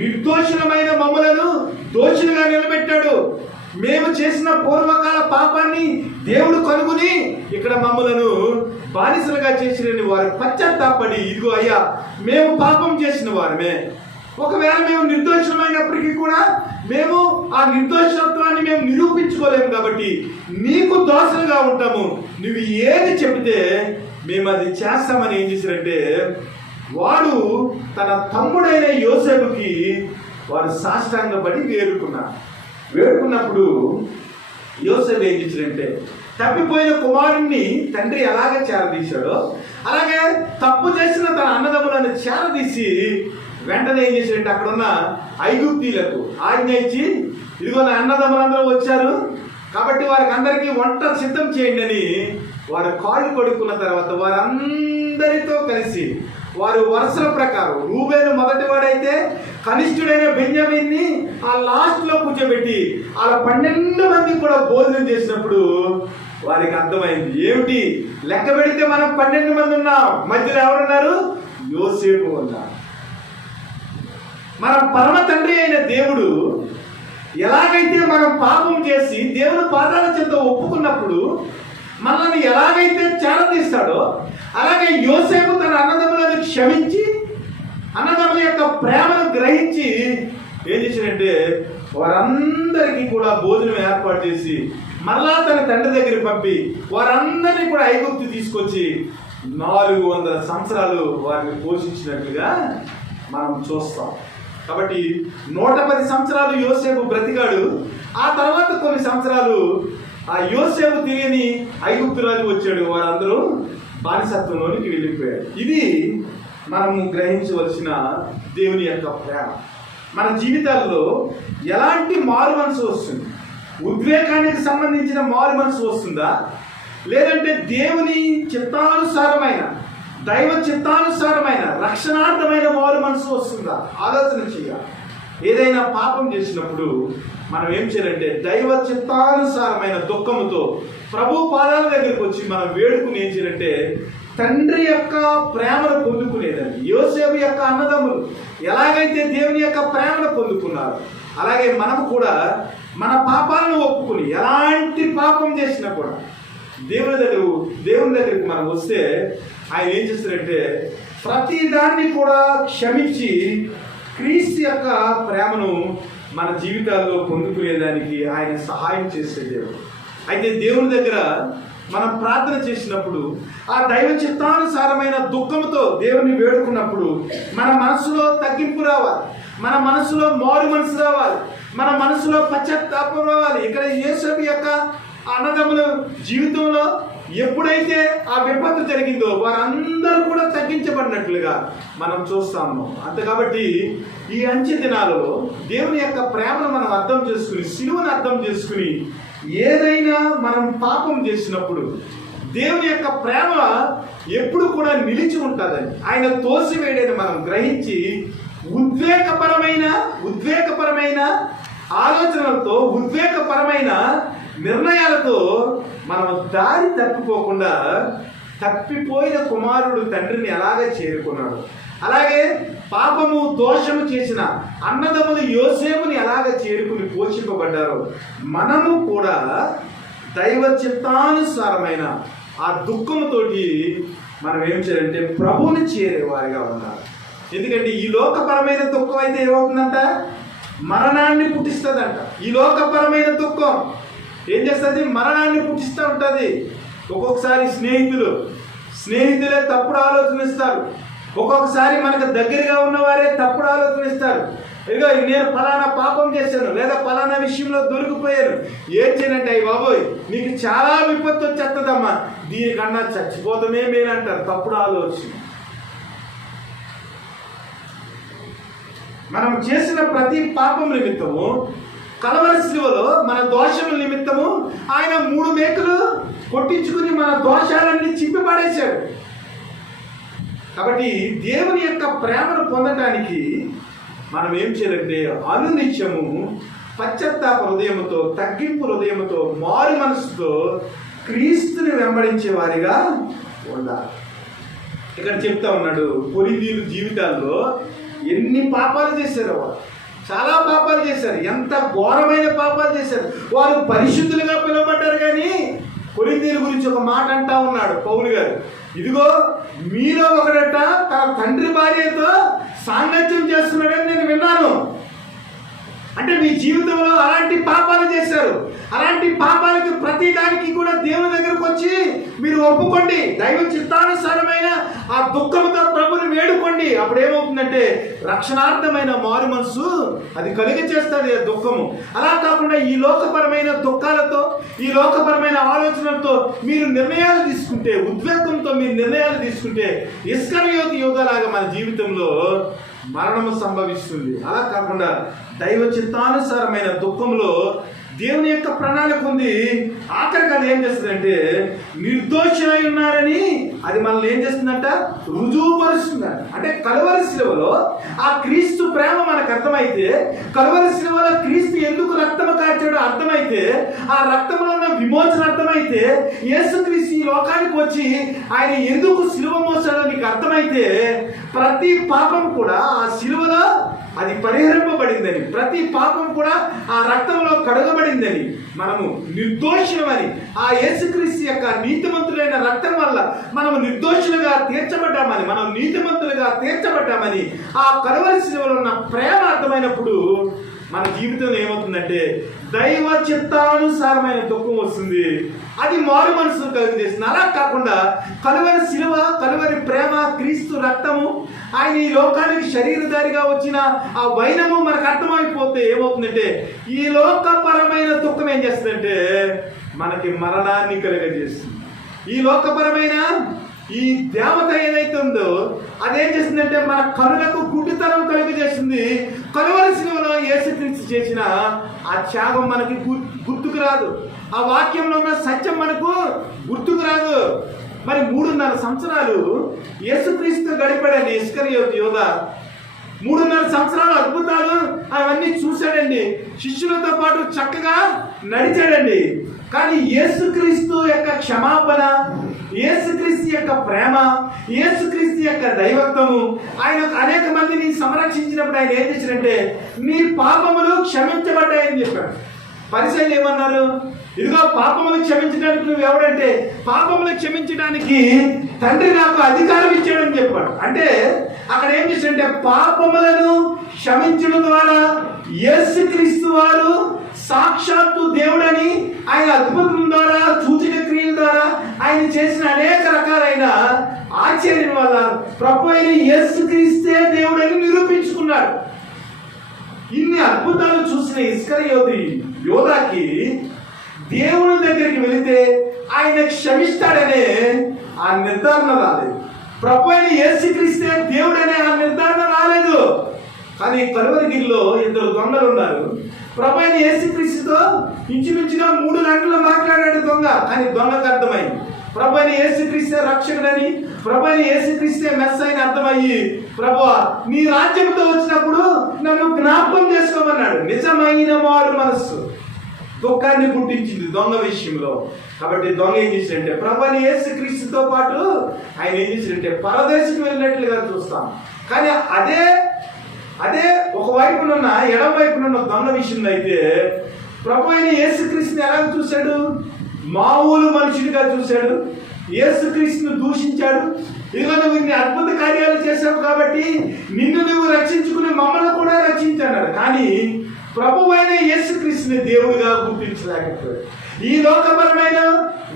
నిర్దోషులమైన మమ్మలను దోషులుగా నిలబెట్టాడు. మేము చేసిన పూర్వకాల పాపాన్ని దేవుడు కనుగొని ఇక్కడ మమ్మలను బానిసలుగా చేసిరని వారు పశ్చాత్తాపడి, ఇదిగో అయ్యా మేము పాపం చేసిన వారమే, ఒకవేళ మేము నిర్దోషమైనప్పటికీ కూడా మేము ఆ నిర్దోషత్వాన్ని మేము నిరూపించుకోలేము కాబట్టి నీకు దోషలుగా ఉంటాము, నువ్వు ఏది చెబితే మేము అది చేస్తామని ఏం చేశారంటే, వాడు తన తమ్ముడైన యోసేపుకి వారు సాష్టాంగపడి వేడుకున్నప్పుడు యోసేపు ఏం చేశారంటే, తప్పిపోయిన కుమారుణ్ణి తండ్రి ఎలాగ చేరదీశాడో అలాగే తప్పు చేసిన తన అన్నదమ్ములను చేరదీసి వెంటనే ఏం చేశాడంటే, అక్కడ ఉన్న ఐగుప్తీయులకు ఆజ్ఞ ఇచ్చి, ఇదిగో నా అన్నదమ్ములందరూ వచ్చారు కాబట్టి వారికి అందరికీ వంట సిద్ధం చేయండి అని వారు కాళ్ళు కొడుకున్న తర్వాత వారందరితో కలిసి వారు వరుసల ప్రకారం, రూబేను మొదటి వాడైతే కనిష్ఠుడైన బెన్యామీన్ని ఆ లాస్ట్లో కూర్చోబెట్టి అలా 12 మంది కూడా భోజనం చేసినప్పుడు వారికి అర్థమైంది, ఏమిటి లెక్క పెడితే మనం 12 మంది ఉన్నాం, మధ్యలో ఎవరున్నారు, యోసేపు ఉన్నారు. మన పరమ తండ్రి అయిన దేవుడు ఎలాగైతే మనం పాపం చేసి దేవుని పాదాల చెంత ఒప్పుకున్నప్పుడు మనల్ని ఎలాగైతే చేరదీస్తాడో అలాగే యోసేపు తన అన్నదమ్ములను క్షమించి అన్నదమ్ముల యొక్క ప్రేమను గ్రహించి ఏం చేశాడంటే, వారందరికీ కూడా భోజనం ఏర్పాటు చేసి మరలా తన తండ్రి దగ్గరికి పంపి వారందరినీ కూడా ఐగుప్తు తీసుకొచ్చి 400 సంవత్సరాలు వారిని పోషించినట్లుగా మనం చూస్తాం. కాబట్టి 110 సంవత్సరాలు యోసేపు బ్రతికాడు. ఆ తర్వాత కొన్ని సంవత్సరాలు ఆ యోసేపు తెలియని ఐగుప్తు రాజు వచ్చాడు, వారందరూ బానిసత్వంలోనికి వెళ్ళిపోయారు. ఇది మనము గ్రహించవలసిన దేవుని యొక్క ప్రేమ. మన జీవితాల్లో ఎలాంటి మారు మనసు వస్తుంది? ఉద్వేగానికి సంబంధించిన మారు మనసు వస్తుందా, లేదంటే దేవుని చిత్తానుసారమైన దైవ చిత్తానుసారమైన రక్షణార్థమైన మారు మనసు వస్తుందా? ఆలోచన చేయాలి. ఏదైనా పాపం చేసినప్పుడు మనం ఏం చేయాలంటే, దైవ చిత్తానుసారమైన దుఃఖముతో ప్రభు పాదాల దగ్గరికి వచ్చి మనం వేడుకుని ఏం చేయాలంటే, తండ్రి యొక్క ప్రేమను పొందుకునేదని. యోసేపు యొక్క అన్నదమ్ములు ఎలాగైతే దేవుని యొక్క ప్రేమను పొందుకున్నారు, అలాగే మనము కూడా మన పాపాలను ఒప్పుకుని ఎలాంటి పాపం చేసినా కూడా దేవుని దగ్గరికి మనం వస్తే ఆయన ఏం చేస్తారంటే, ప్రతి దాన్ని కూడా క్షమించి క్రీస్తు యొక్క ప్రేమను మన జీవితాల్లో పొందుకునేదానికి ఆయన సహాయం చేసే దేవుడు. అయితే దేవుని దగ్గర మనం ప్రార్థన చేసినప్పుడు ఆ దైవ చిత్తానుసారమైన దుఃఖంతో దేవుని వేడుకున్నప్పుడు మన మనసులో తగ్గింపు రావాలి, మన మనసులో మారు మనసు రావాలి, మన మనసులో పశ్చాత్తాపం రావాలి. ఇక్కడ యేసయ్య యొక్క అన్నదమ్ముల జీవితంలో ఎప్పుడైతే ఆ విపత్తు జరిగిందో వారందరూ కూడా తగ్గించబడినట్లుగా మనం చూస్తాము. అంతే కాబట్టి ఈ అంచె దినాలలో దేవుని యొక్క ప్రేమను మనం అర్థం చేసుకుని, సిలువను అర్థం చేసుకుని, ఏదైనా మనం పాపం చేసినప్పుడు దేవుని యొక్క ప్రేమ ఎప్పుడు కూడా నిలిచి ఉంటుందని, ఆయన తోసివేయడని మనం గ్రహించి ఉద్వేగపరమైన ఆలోచనలతో, ఉద్వేగపరమైన నిర్ణయాలతో మనం దారి తప్పిపోకుండా, తప్పిపోయిన కుమారుడు తండ్రిని ఎలాగే చేరుకున్నాడు, అలాగే పాపము దోషము చేసిన అన్నదమ్ములు యోసేపుని ఎలాగ చేరుకుని పోషింపబడ్డారో మనము కూడా దైవ చిత్తానుసారమైన ఆ దుఃఖముతోటి మనం ఏం చేయాలంటే ప్రభువుని చేరేవారిగా ఉండాలి. ఎందుకంటే ఈ లోకపరమైన దుఃఖం అయితే ఏమవుతుందంట, మరణాన్ని పుట్టిస్తుందంట. ఈ లోకపరమైన దుఃఖం ఏం చేస్తుంది, మరణాన్ని పుట్టిస్తూ ఉంటుంది. ఒక్కొక్కసారి స్నేహితులే తప్పుడు ఆలోచనిస్తారు. ఒక్కొక్కసారి మనకు దగ్గరగా ఉన్నవారే తప్పుడు ఆలోచనిస్తారు. ఇదిగో నేను ఫలానా పాపం చేశాను, లేదా ఫలానా విషయంలో దొరికిపోయాను, ఏం చేయనంటే అయ్యి బాబోయ్ నీకు చాలా విపత్తు వచ్చేస్తుందమ్మా, దీనికన్నా చచ్చిపోతామే మేలంటారు. తప్పుడు ఆలోచన. మనం చేసిన ప్రతి పాపం నిమిత్తము కలవరి శిలువలో మన దోషముల నిమిత్తము ఆయన 3 మేకులు కొట్టించుకుని మన దోషాలన్నీ చింపి పడేశాడు. కాబట్టి దేవుని యొక్క ప్రేమను పొందటానికి మనం ఏం చేయాలంటే అనునిత్యము పశ్చాత్తాప హృదయముతో, తగ్గింపు హృదయముతో, మారు మనసుతో క్రీస్తుని వెంబడించే వారిగా ఉండాలి. ఇక్కడ చెప్తా ఉన్నాడు, కొరింథీయుల జీవితాల్లో ఎన్ని పాపాలు చేశారు వారు, చాలా పాపాలు చేశారు. ఎంత ఘోరమైన పాపాలు చేశారు. వారు పరిశుద్ధులుగా పిలువబడ్డారు. కానీ కొరింథీయుల గురించి ఒక మాట అంటా ఉన్నాడు పౌలు గారు, ఇదిగో మీలో ఒకడట తన తండ్రి భార్యతో సాంగత్యం చేస్తున్నాడని నేను విన్నాను. అంటే మీ జీవితంలో అలాంటి పాపాలు చేశారు. అలాంటి పాపాలకి ప్రతి దానికి కూడా దేవుని దగ్గరకు వచ్చి మీరు ఒప్పుకోండి. దైవ చిత్తానుసారమైన ఆ దుఃఖంతో ప్రభుని వేడుకోండి. అప్పుడు ఏమవుతుందంటే రక్షణార్థమైన మారు మనసు అది కలిగి చేస్తుంది ఆ దుఃఖము. అలా కాకుండా ఈ లోకపరమైన దుఃఖాలతో, ఈ లోకపరమైన ఆలోచనలతో మీరు నిర్ణయాలు తీసుకుంటే, ఉద్వేగంతో మీరు నిర్ణయాలు తీసుకుంటే ఇస్కరియోతు యూదాలాగా మన జీవితంలో మరణము సంభవిస్తుంది. అలా కాకుండా దైవ చిత్తానుసారమైన దుఃఖంలో దేవుని యొక్క ప్రణాళిక ఉంది. ఆఖరికి అది ఏం చేస్తుందంటే నిర్దోషులై ఉన్నారని అది మనల్ని ఏం చేస్తుందంట, రుజువుపరుస్తుందంట. అంటే కలువరి శిలువలో ఆ క్రీస్తు ప్రేమ మనకు అర్థమైతే, కలువరి శిలువలో క్రీస్తు ఎందుకు రక్తము కార్చాడో అర్థమైతే, ఆ రక్తంలో ఉన్న విమోచన అర్థమైతే, యేసుక్రీస్తు ఈ లోకానికి వచ్చి ఆయన ఎందుకు శిలువ మోసాడో నీకు అర్థమైతే, ప్రతి పాపం కూడా ఆ శిలువలో అది పరిహరింపబడిందని, ప్రతి పాపం కూడా ఆ రక్తంలో కడగబడిందని, మనము నిర్దోషులమని, ఆ యేసుక్రీస్తు యొక్క నీతిమంతులైన రక్తం వల్ల మనము నిర్దోషులుగా తీర్చబడ్డామని, మనం నీతిమంతులుగా తీర్చబడ్డామని ఆ కలువరి శిలువలో ఉన్న ప్రేమ అర్థమైనప్పుడు మన జీవితంలో ఏమవుతుందంటే దైవ చిత్తానుసారమైన దుఃఖం వస్తుంది. అది మారు మనసు కలిగజేస్తుంది. అలా కాకుండా కలువరి శిలువ, కలువరి ప్రేమ, క్రీస్తు రక్తము, ఆయన ఈ లోకానికి శరీరధారిగా వచ్చిన ఆ వైనము మనకు అర్థమైపోతే ఏమవుతుందంటే ఈ లోకపరమైన దుఃఖం ఏం చేస్తుందంటే మనకి మరణాన్ని కలిగజేస్తుంది. ఈ లోకపరమైన ఈ దేవత ఏదైతే ఉందో అదేం చేస్తుందంటే మన కనులకు గుడ్డితనం కలిగజేస్తుంది. కలువరి శిలువలో యేసుక్రీస్తు చేసిన ఆ త్యాగం మనకి గుర్తుకు రాదు. ఆ వాక్యంలో ఉన్న సత్యం మనకు గుర్తుకు రాదు. మరి 3.5 సంవత్సరాలు యేసుక్రీస్తు గడిపాడండి ఇస్కరియోతు యోధ. 3.5 సంవత్సరాలు అద్భుతాలు అవన్నీ చూశాడండి. శిష్యులతో పాటు చక్కగా నడిచాడండి. కానీ యేసుక్రీస్తు యొక్క క్షమాపణ, యేసుక్రీస్తు యొక్క ప్రేమ, యేసుక్రీస్తు యొక్క దైవత్వము, ఆయన అనేక మందిని సంరక్షించినప్పుడు ఆయన ఏం చేశాడంటే నీ పాపములు క్షమించబడ్డాయని చెప్పాడు. పరిసయ్యులు ఏమన్నారు, ఇదిగో పాపములు క్షమించడానికి నువ్వు ఎవడంటే పాపములు క్షమించడానికి తండ్రి నాకు అధికారం ఇచ్చాడని చెప్పాడు. అంటే అక్కడ ఏం చేశాడంటే పాపములను క్షమించడం ద్వారా యేసుక్రీస్తు వారు సాక్షాత్తు దేవుడని, ఆయన అద్భుతం ద్వారా, సూచక క్రియల ద్వారా ఆయన చేసిన అనేక రకాలైన ఆశ్చర్యం వల్ల ప్రభు అయిన యేసుక్రీస్తే దేవుడని నిరూపించుకున్నాడు. ఇన్ని అద్భుతాలు చూసిన ఇస్కరియోతు యోధాకి దేవుని దగ్గరికి వెళితే ఆయన క్షమిస్తాడనే ఆ నిర్ధారణ రాలేదు. ప్రభు అయిన యేసుక్రీస్తే దేవుడనే ఆ నిర్ధారణ రాలేదు. కానీ కలువరిగిరిలో 2 దొంగలు ఉన్నారు. ప్రభు అయిన యేసుక్రీస్తుతో ఇంచుమించుగా 3 గంటలు మాట్లాడాడు దొంగ. కానీ దొంగకు అర్థమైంది ప్రభు అయిన యేసుక్రీస్తే రక్షకుడని, ప్రభు అయిన యేసుక్రీస్తే మెస్సైన అర్థమయ్యి, ప్రభువా నీ రాజ్యంతో వచ్చినప్పుడు నన్ను జ్ఞాపకం చేసుకోమన్నాడు. నిజమైన మారు మనస్సు దుఃఖాన్ని పుట్టించింది దొంగ విషయంలో. కాబట్టి దొంగ ఏం చేసినంటే ప్రభు అయిన యేసుక్రీస్తుతో పాటు ఆయన ఏం చేసినంటే పరదేశకు వెళ్ళినట్లుగా చూస్తాం. కానీ అదే ఒకవైపునున్న ఎడమ వైపునున్న దొంగ విషయంలో అయితే ప్రభు అయిన యేసుక్రీస్తుని ఎలా చూశాడు, మామూలు మనుషుడిగా చూశాడు. యేసుక్రీస్తును దూషించాడు, ఇదిగో నువ్వు ఇన్ని అద్భుత కార్యాలు చేశావు కాబట్టి నిన్ను నువ్వు రక్షించుకుని మమ్మల్ని కూడా రక్షించన్నాడు. కానీ ప్రభువైన యేసుక్రీస్తుని దేవుడిగా గుర్తించలేకపోయాడు. ఈ లోకపరమైన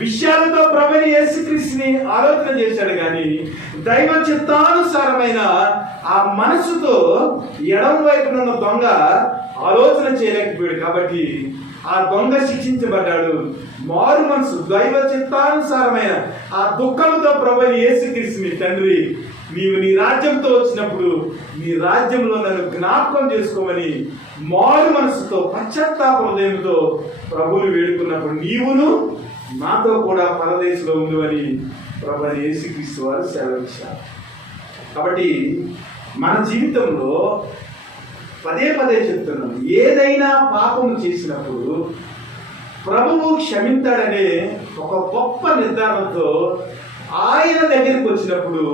విషయాలతో ప్రభువైన యేసుక్రీస్తుని ఆలోచన చేశాడు, కానీ దైవ చిత్తానుసారమైన ఆ మనసుతో ఎడమ వైపున ఉన్న దొంగ ఆలోచన చేయలేకపోయాడు. కాబట్టి ఆ దొంగ శిక్షించబడ్డాడు. మారు మనసు దైవ చిత్తానుసారమైన ఆ దుఃఖంతో ప్రభువైన యేసుక్రీస్తుని, తండ్రి నీవు నీ రాజ్యంతో వచ్చినప్పుడు నీ రాజ్యంలో నన్ను జ్ఞాపకం చేసుకోమని మారు మనసుతో పశ్చాత్తాప హృదయంతో ప్రభువుని వేడుకున్నప్పుడు నీవును నాతో కూడా పరదేశంలో ఉండు అని ప్రభువైన యేసుక్రీస్తు వారు సెలవిచ్చారు. కాబట్టి మన జీవితంలో పదే పదే చెప్తున్నాను, ఏదైనా పాపము చేసినప్పుడు ప్రభువు క్షమించాడనే ఒక గొప్ప నిర్ధారణతో ఆయన దగ్గరికి వచ్చినప్పుడు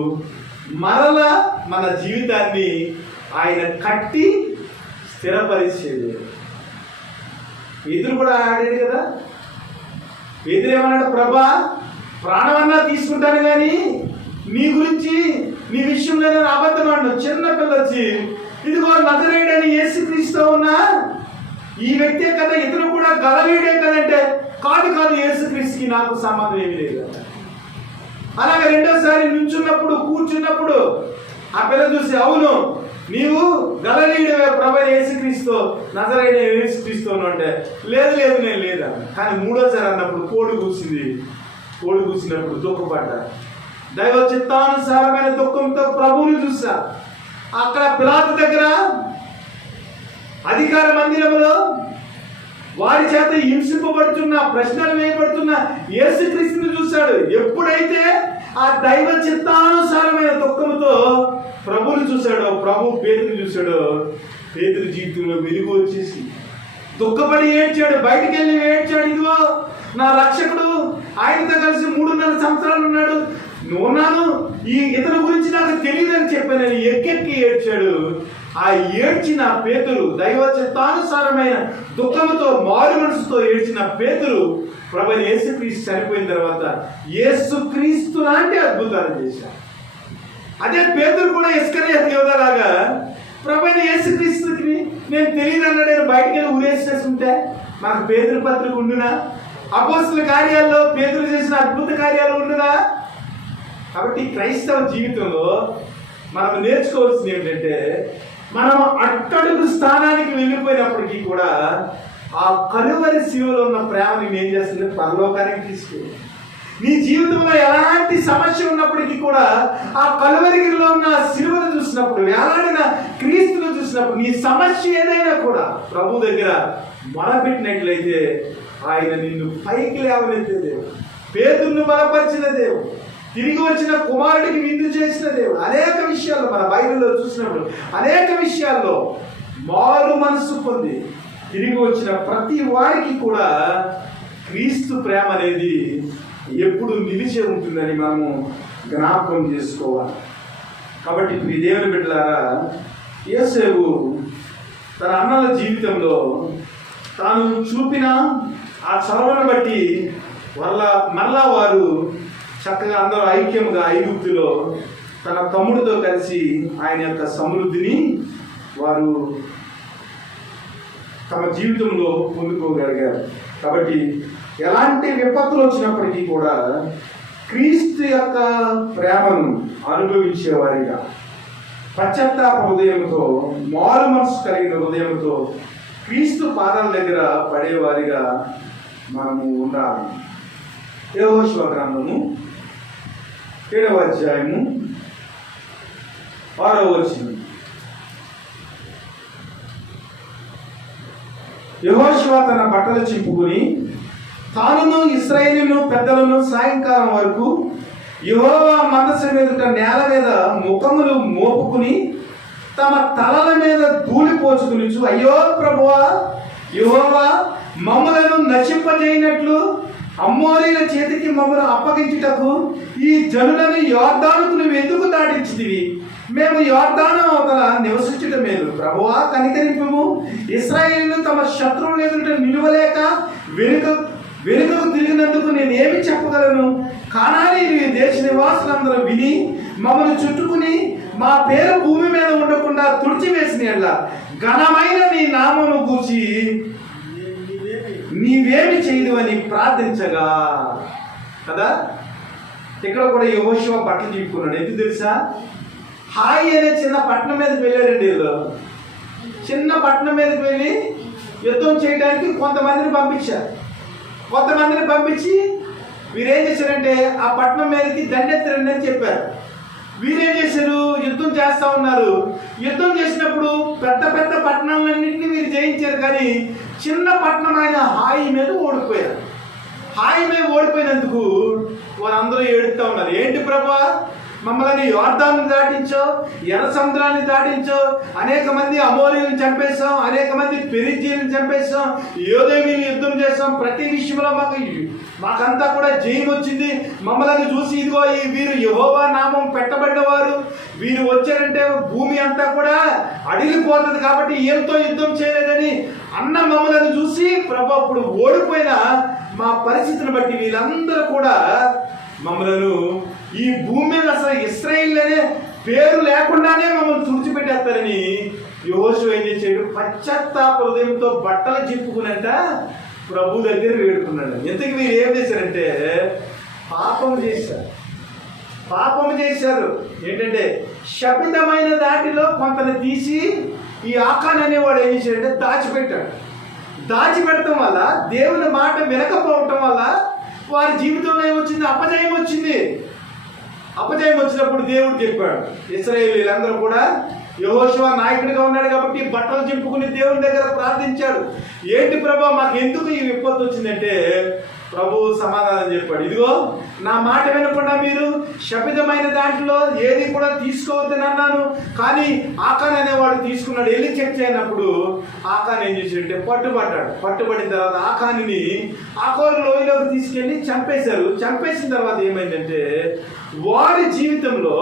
మరలా మన జీవితాన్ని ఆయన కట్టి స్థిరపరిచేది. పేతురు కూడా ఆడాడు కదా. పేతురు ఏమన్నాడు? ప్రభా, ప్రాణమన్నా తీసుకుంటాను కానీ నీ గురించి నీ విషయంలో నేను అబద్ధం ఆడిన. చిన్న పిల్ల వచ్చి ఇదిగో నజరేయుడని యేసుక్రీస్తు ఉన్నా ఈ వ్యక్తే కదా, ఇతను కూడా గలలీయుడే కదంటే కాదు యేసుక్రీస్తుకి నాకు సంబంధం ఏమీ లేదు. అలాగే రెండోసారి నుంచున్నప్పుడు కూర్చున్నప్పుడు ఆ పిల్ల చూసి అవును నీవు గలలీయుడే ప్రభువైన యేసుక్రీస్తు నజరేయుడైన యేసుక్రీస్తు అంటే లేదు నేను లేదా. కానీ మూడోసారి అన్నప్పుడు కోడి కూసింది. కోడి కూసినప్పుడు దుఃఖపడ్డా. దైవ చిత్తానుసారమైన దుఃఖంతో ప్రభువుని చూసా. అక్కడ పిలాతు దగ్గర అధికార మందిరంలో వారి చేత హింసింపబడుతున్న, ప్రశ్నలు వేయబడుతున్న యేసుక్రీస్తుని చూశాడు. ఎప్పుడైతే ఆ దైవ చిత్తానుసారమైన దుఃఖంతో ప్రభువుని చూశాడో, ప్రభు పేతుని చూశాడో, పేతుని జీవితంలో వెలుగు వచ్చేసి దుఃఖపడి ఏడ్చాడు. బయటికి వెళ్ళి ఏడ్చాడు. ఇదిగో నా రక్షకుడు ఆయనతో కలిసి 3.5 సంవత్సరాలు ఉన్నాడు, ఉన్నాను, ఈ ఇతని గురించి నాకు తెలియదని చెప్పానని ఎక్కెక్కి ఏడ్చాడు. ఆ ఏడ్చిన పేతురు, దైవ చిత్తానుసారమైన దుఃఖంతో మారు మనసుతో ఏడ్చిన పేతురు ప్రభువైన యేసుక్రీస్తు చనిపోయిన తర్వాత యేసుక్రీస్తు లాంటి అద్భుతాలు చేశారు. అదే పేతురు కూడా ఇస్కరియోతు యోధాలాగా ప్రభువైన యేసుక్రీస్తుకి నేను తెలియదు అన్నాడు. బయటికి వెళ్ళి ఊరేసేస్తుంటే మనకు పేతురు పత్రిక ఉండునా? అపోస్తల కార్యాల్లో పేతురు చేసిన అద్భుత కార్యాలు ఉండునా? కాబట్టి క్రైస్తవ జీవితంలో మనం నేర్చుకోవాల్సింది ఏంటంటే, మనం అట్టడుగు స్థానానికి వెళ్ళిపోయినప్పటికీ కూడా ఆ కలువరి శిలువలో ఉన్న ప్రేమని ఏం చేస్తుంది? పరలోకానికి తీసుకెళ్ళి నీ జీవితంలో ఎలాంటి సమస్య ఉన్నప్పటికీ కూడా ఆ కలువరిగిరిలో ఉన్న శిలువను చూసినప్పుడు, వేలాడిన క్రీస్తును చూసినప్పుడు, నీ సమస్య ఏదైనా కూడా ప్రభు దగ్గర మొరపెట్టినట్లయితే ఆయన నిన్ను పైకి లేవనెత్తే దేవుడు, పేతురును బలపరిచిన దేవుడు, తిరిగి వచ్చిన కుమారుడికి విందు చేసిన దేవుడు. అనేక విషయాల్లో మన బైబిల్లో చూసినప్పుడు అనేక విషయాల్లో మారు మనసు పొంది తిరిగి వచ్చిన ప్రతి వారికి కూడా క్రీస్తు ప్రేమ అనేది ఎప్పుడు నిలిచే ఉంటుందని మనము జ్ఞాపకం చేసుకోవాలి. కాబట్టి ఈ దేవుని బిడ్డలారా, యోసేపు తన అన్నల జీవితంలో తాను చూపిన ఆ చొరవను బట్టి మరలా వారు చక్కగా అందరూ ఐక్యముగా ఐగుప్తులో తన తమ్ముడితో కలిసి ఆయన యొక్క సమృద్ధిని వారు తమ జీవితంలో పొందుకోగలిగారు. కాబట్టి ఎలాంటి విపత్తులు వచ్చినప్పటికీ కూడా క్రీస్తు యొక్క ప్రేమను అనుభవించేవారిగా, పశ్చాత్తాప హృదయంతో, మారు మనసు కలిగిన హృదయంతో క్రీస్తు పాదాల దగ్గర పడేవారిగా మనము ఉండాలి. యెహోషువ గ్రంథము 7వ అధ్యాయము 6వ వచనం. యెహోషువ తన బట్టలు చింపుకుని తానును ఇశ్రాయేలీయులను పెద్దలను సాయంకాలం వరకు యెహోవా మందసం ఎదుట నేల మీద ముఖములు మోపుకుని తమ తలల మీద ధూళి పోచుకుని, అయ్యో ప్రభువా యెహోవా, మమ్మలను నశింపజేయనట్లు అమ్మోరీల చేతికి మమ్మల్ని అప్పగించుటకు ఈ జనులను యోర్దానుకు నువ్వు ఎందుకు దాటించితివి? మేము యోర్దాను అవతల నివసించుట మేలు. ప్రభువా కనికరింపుము. ఇశ్రాయేలీయులు తమ శత్రువుల ఎదుట నిలువలేక వెనుకకు తిరిగినందుకు నేను ఏమి చెప్పగలను? కానానీయులు ఈ దేశ నివాసులందరూ విని మమ్మల్ని చుట్టుకుని మా పేరు భూమి మీద ఉండకుండా తుడిచివేసిన యెడల ఘనమైన నీ నామమును గూర్చి నీవేమి చేయదు అని ప్రార్థించగా. కదా, ఇక్కడ కూడా యెహోషువ బట్టలు చింపుకున్నాడు. ఎందుకు తెలుసా? హాయి అనే చిన్న పట్టణం మీదకి వెళ్ళారండి వీళ్ళు. చిన్న పట్టణం మీదకి వెళ్ళి యుద్ధం చేయడానికి కొంతమందిని పంపించి వీరేం చేశారంటే ఆ పట్టణం మీదకి దండెత్తరండి అని చెప్పారు. వీరేం చేశారు? యుద్ధం చేస్తూ ఉన్నారు. యుద్ధం చేసినప్పుడు పెద్ద పెద్ద పట్టణాలన్నింటినీ వీరు జయించారు, కానీ చిన్న పట్టణం అయిన హాయి మీద ఓడిపోయారు. హాయి మీద ఓడిపోయినందుకు వారందరూ ఏడుస్తూ ఉన్నారు. ఏంటి ప్రభా, మమ్మల్ని యోర్దాను దాటించావు, ఎర్ర సముద్రాన్ని దాటించావు, అనేక మంది అమోరీలను చంపేశాం, అనేక మంది పెరిజీలను చంపేశాం, యోధేమీలు యుద్ధం చేసాం, ప్రతి విషయంలో మాకంతా కూడా జయం వచ్చింది. మమ్మల్ని చూసి ఇదిగో వీరు యెహోవా నామం పెట్టబడ్డవారు, వీరు వచ్చారంటే భూమి అంతా కూడా అడిగిపోతుంది, కాబట్టి ఏమితో యుద్ధం చేయలేదని అన్న మమ్మల్ని చూసి ప్రభు అప్పుడు ఓడిపోయిన మా పరిస్థితిని బట్టి వీళ్ళందరూ కూడా మమ్మలను ఈ భూమి మీద అసలు ఇశ్రాయేలు అనే పేరు లేకుండానే మమ్మల్ని తుడిచిపెట్టేస్తారని యెహోషువ ఏం చేశాడు? పశ్చాత్తాప హృదయంతో బట్టలు చింపుకునంట ప్రభు దగ్గర వేడుకున్నాడు. ఎందుకు వీరు ఏం చేశారంటే పాపం చేశారు. ఏంటంటే శపితమైన దాటిలో కొంతని తీసి ఈ ఆకాన్ అనేవాడు ఏం చేశాడంటే దాచిపెట్టడం వల్ల, దేవుని మాట వినకపోవటం వల్ల వారి జీవితంలో ఏమొచ్చింది? అపజయం వచ్చినప్పుడు దేవుడు చెప్పాడు, ఇశ్రాయేలీయులందరూ కూడా యెహోషువ నాయకుడిగా ఉన్నాడు కాబట్టి బట్టలు చింపుకుని దేవుని దగ్గర ప్రార్థించాడు. ఏంటి ప్రభా, మాకు ఎందుకు ఈ విపత్తు వచ్చిందంటే ప్రభు సమాధానం చెప్పాడు, ఇదిగో నా మాట వినకుండా మీరు శపితమైన దాంట్లో ఏది కూడా తీసుకోవద్దని అన్నాను, కానీ ఆకాన్ అనేవాడు తీసుకున్నాడు. వెళ్ళి చెక్ చేయనప్పుడు ఆకాన్ ఏం చేశాడంటే పట్టుబడిన తర్వాత ఆకాన్ని ఆకోరు లోయలోకి తీసుకెళ్ళి చంపేశారు. చంపేసిన తర్వాత ఏమైందంటే వారి జీవితంలో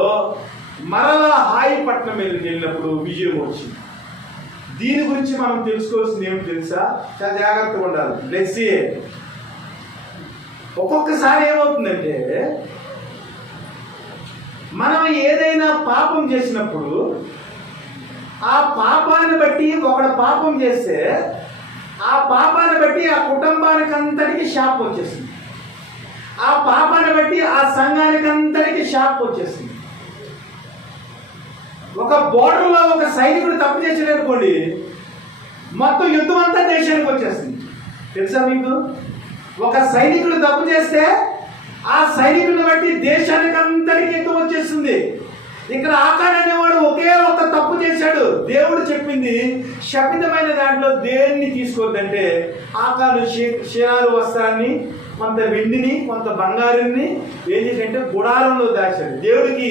మరలా హాయి పట్టణం వెళ్ళినప్పుడు విజయం వచ్చింది. దీని గురించి మనం తెలుసుకోవాల్సింది ఏమిటి తెలుసా? చాలా జాగ్రత్తగా ఉండాలి. బ్లెస్సీ ఒక్కొక్కసారి ఏమవుతుందంటే మనం ఏదైనా పాపం చేసినప్పుడు ఆ పాపాన్ని బట్టి ఒకడు పాపం చేస్తే ఆ పాపాన్ని బట్టి ఆ కుటుంబానికి అంతటికి శాపం వచ్చేస్తుంది. ఆ పాపాన్ని బట్టి ఆ సంఘానికి అంతటికి శాపం వచ్చేస్తుంది. ఒక బోర్డర్లో ఒక సైనికుడు తప్పు చేసాడు అనుకోండి, మొత్తం యుద్ధం అంతా దేశానికి వచ్చేస్తుంది. తెలుసా మీకు? ఒక సైనికుడు తప్పు చేస్తే ఆ సైనికుడిని బట్టి దేశానికి అంతటికి యుద్ధం వచ్చేస్తుంది. ఇక్కడ ఆకాన్ అనేవాడు ఒకే ఒక తప్పు చేశాడు. దేవుడు చెప్పింది శపితమైన దాంట్లో దేన్ని తీసుకోవద్దంటే ఆకాను శిలాలు వస్త్రాన్ని, కొంత వెండిని, కొంత బంగారుని ఏం చేశాడంటే గుడారంలో దాచాడు. దేవుడికి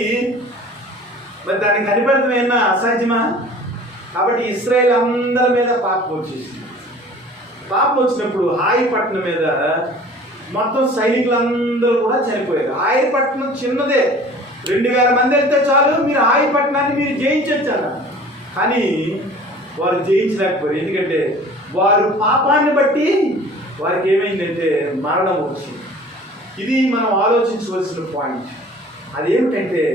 మరి దాన్ని కనిపెడతాం ఏమన్నా అసాధ్యమా? కాబట్టి ఇశ్రాయేల్ అందరి మీద పాపం వచ్చేసింది. పాపం వచ్చినప్పుడు హాయి పట్టణం మీద మొత్తం సైనికులందరూ కూడా చనిపోయారు. హాయి పట్టణం చిన్నదే, 2000 మంది వెళ్తే చాలు, మీరు హాయి పట్టణాన్ని మీరు జయించొచ్చారు. కానీ వారు జయించలేకపోయారు. ఎందుకంటే వారు పాపాన్ని బట్టి వారికి ఏమైందంటే మరణం వచ్చింది. ఇది మనం ఆలోచించవలసిన పాయింట్. అదేమిటంటే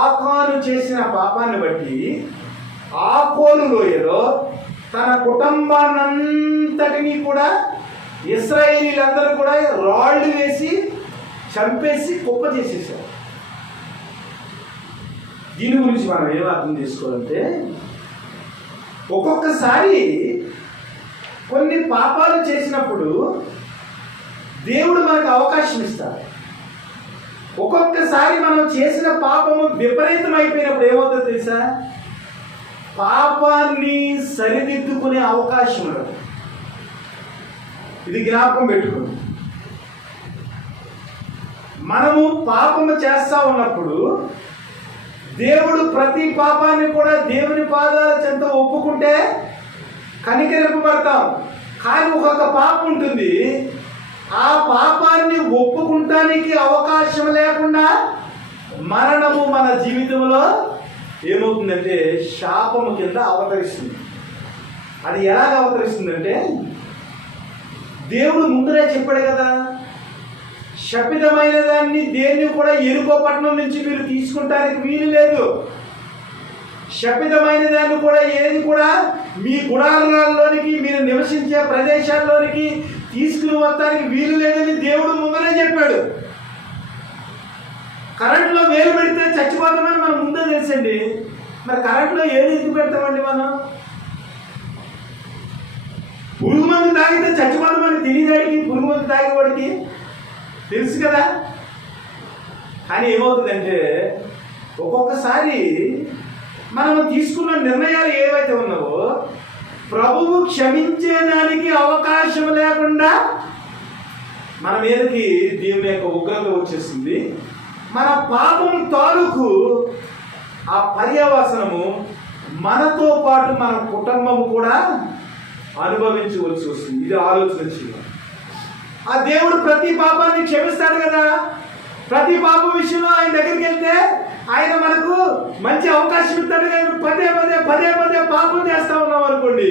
ఆకాను చేసిన పాపాన్ని బట్టి ఆకోరు లోయలో తన కుటుంబాన్నంతటినీ కూడా ఇశ్రాయేలీలందరూ కూడా రాళ్ళు వేసి చంపేసి కుప్ప చేసేసారు. దీని గురించి మనం ఏం అర్థం చేసుకోవాలంటే ఒక్కొక్కసారి కొన్ని పాపాలు చేసినప్పుడు దేవుడు మనకు అవకాశం ఇస్తాడు. ఒక్కొక్కసారి మనం చేసిన పాపము విపరీతం అయిపోయినప్పుడు ఏమవుతుందో తెలుసా? పాపాన్ని సరిదిద్దుకునే అవకాశం ఉండదు. ఇది జ్ఞాపకం పెట్టుకోండి. మనము పాపము చేస్తా ఉన్నప్పుడు దేవుడు ప్రతి పాపాన్ని కూడా దేవుని పాదాల చెంత ఒప్పుకుంటే కనికరింపబడతాం. కానీ ఒక్కొక్క పాపం ఉంటుంది, ఆ పాపాన్ని ఒప్పుకుంటానికి అవకాశం లేకుండా మరణము మన జీవితంలో ఏమవుతుందంటే శాపము కింద అవతరిస్తుంది. అది ఎలాగ అవతరిస్తుందంటే దేవుడు ముందరే చెప్పాడు కదా, శపితమైన దాన్ని దేన్ని కూడా ఎరుకో పట్టణం నుంచి మీరు తీసుకుంటానికి వీలు లేదు. శపితమైన దాన్ని కూడా ఏది కూడా మీ గుడారాల్లోనికి, మీరు నివసించే ప్రదేశాల్లోనికి తీసుకుని వస్తానికి వీలు లేదని దేవుడు ముందరే చెప్పాడు. కరెంట్లో వేలు పెడితే చచ్చిపోతామని మనం ముందే తెలుసండి. మరి కరెంట్లో ఏది ఎందుకు పెడతామండి మనం? పురుగు మందు తాగితే చచ్చిపోతామని తెలియదాడికి, పురుగు మందు తాగేవాడికి తెలుసు కదా. కానీ ఏమవుతుందంటే ఒక్కొక్కసారి మనం తీసుకున్న నిర్ణయాలు ఏవైతే ఉన్నావో ప్రభువు క్షమించేదానికి అవకాశం లేకుండా మన మీదకి దేవుని యొక్క ఉగ్రత వచ్చేసింది. మన పాపం తాలూకు ఆ పర్యవసనము మనతో పాటు మన కుటుంబము కూడా అనుభవించవలసి వస్తుంది. ఇది ఆలోచన చేయాలి. ఆ దేవుడు ప్రతి పాపాన్ని క్షమిస్తాడు కదా. ప్రతి పాప విషయంలో ఆయన దగ్గరికి వెళ్తే ఆయన మనకు మంచి అవకాశం ఇస్తాడు. కానీ పదే పదే పదే పదే పాపం చేస్తా ఉన్నాం అనుకోండి,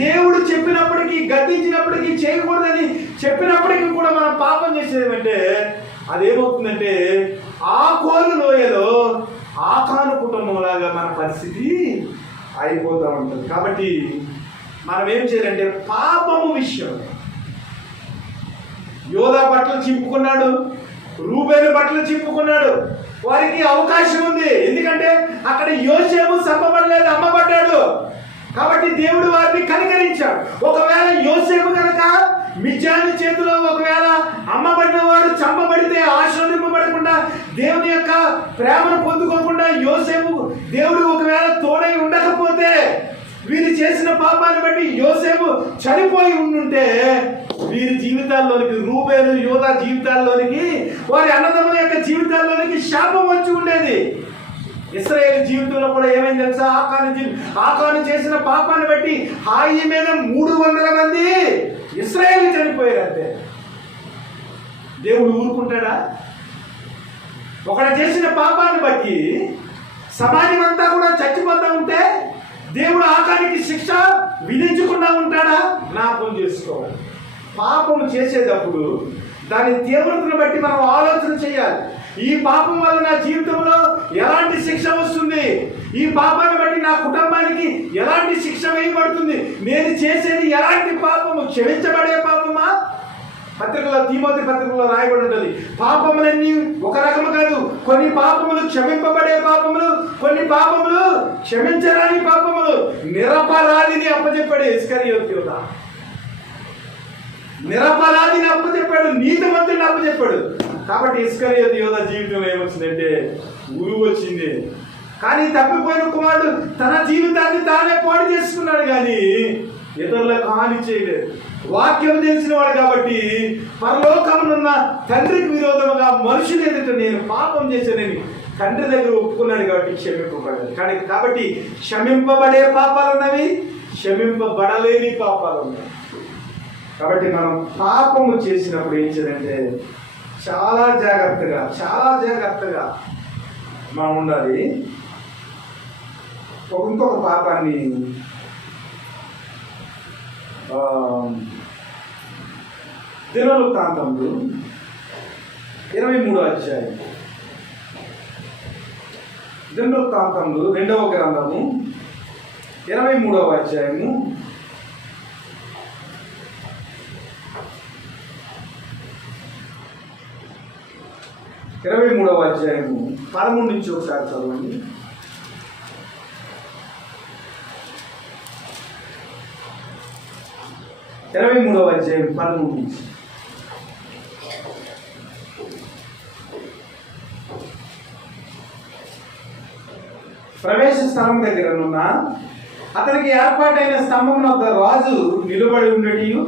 దేవుడు చెప్పినప్పటికీ, గద్దించినప్పటికీ, చేయకూడదని చెప్పినప్పటికీ కూడా మనం పాపం చేసేదంటే అదేమవుతుందంటే ఆ కోరు లోయలో ఆకాను కుటుంబం లాగా మన పరిస్థితి అయిపోతూ ఉంటుంది. కాబట్టి మనం ఏం చేయాలంటే పాపము విషయం, యోధా బట్టలు చింపుకున్నాడు, రూబేలు బట్టలు చింపుకున్నాడు, వారికి అవకాశం ఉంది. ఎందుకంటే అక్కడ యోసేపు చంపబడలేదు, అమ్మబడ్డాడు. కాబట్టి దేవుడు వారిని కనికరించాడు. ఒకవేళ యోసేపు కనుక మిద్యాను చేతిలో ఒకవేళ అమ్మబడిన వాడు చంపబడితే ఆశీర్వదింపబడకుండా దేవుని యొక్క ప్రేమను పొందుకోకుండా యోసేపు దేవుడు ఒకవేళ తోడై ఉండకపోతే, వీరు చేసిన పాపాన్ని బట్టి యోసేపు చనిపోయి ఉండుంటే వీరి జీవితాల్లోనికి, రూబేలు యోధా జీవితాల్లోనికి, వారి అన్నదమ్ముల యొక్క జీవితాల్లోనికి శాపం వచ్చి ఉండేది. ఇశ్రాయేలు జీవితంలో కూడా ఏమైంది తెలుసా? ఆకాను చేసిన పాపాన్ని బట్టి హాయి మీద 300 మంది ఇశ్రాయేలు చనిపోయారు. అంతే. దేవుడు ఊరుకుంటాడా? ఒకడు చేసిన పాపాన్ని బట్టి సమాజం అంతా కూడా చచ్చిపోతూ ఉంటే దేవుడు ఆకానికి శిక్ష విధించకుండా ఉంటాడా? జ్ఞాపకం చేసుకోవాలి. పాపం చేసేటప్పుడు దాని తీవ్రతను బట్టి మనం ఆలోచన చేయాలి. ఈ పాపం వల్ల నా జీవితంలో ఎలాంటి శిక్ష వస్తుంది, ఈ పాపాన్ని బట్టి నా కుటుంబానికి ఎలాంటి శిక్ష వేయబడుతుంది, నేను చేసేది ఎలాంటి పాపము, క్షమించబడే పాపమా? పత్రికలో, తిమోతి పత్రికలో రాయబడి ఉంటుంది, పాపములన్నీ ఒక రకము కాదు. కొన్ని పాపములు క్షమింపబడే పాపములు, కొన్ని పాపములు క్షమించరాని పాపములు. నిరపరాధిని అప్పచెప్పాడు ఇస్కరియోతు యోధా. నిరపరాధిని అప్పచెప్పాడు, నీతిమంతుడిని అప్పచెప్పాడు. కాబట్టి ఇస్కరియోతు యోధా జీవితంలో ఏమొచ్చిందంటే ఉరువు వచ్చింది. కానీ తప్పిపోయిన కుమారుడు తన జీవితాన్ని తానే పాడు చేసుకున్నాడు, కానీ ఇతరులకు హాని చేయలేదు. వాక్యం తెలిసిన వాడు కాబట్టి పరలోకమునున్న తండ్రికి విరోధముగా మనుషులు ఎదుట నేను పాపం చేశానని తండ్రి దగ్గర ఒప్పుకున్నాడు కాబట్టి క్షమింపబడాలి. కానీ కాబట్టి క్షమింపబడే పాపాలు ఉన్నవి, క్షమింపబడలేని పాపాలు ఉన్నాయి. కాబట్టి మనం పాపము చేసినప్పుడు ఏం చేయాలంటే చాలా జాగ్రత్తగా మనం ఉండాలి. ఇంకొక పాపాన్ని దినవృత్తాంతములు 23వ అధ్యాయం, దినవృత్తాంతములు 2వ గ్రంథము 23వ అధ్యాయము 23వ అధ్యాయము 13 నుంచి ఒకసారి చదవండి. ఇరవై 23వ అధ్యాయం 13 నుంచి. ప్రవేశ స్థలం దగ్గరనున్న అతనికి ఏర్పాటైన స్తంభం వద్ద రాజు నిలబడి ఉండటియు,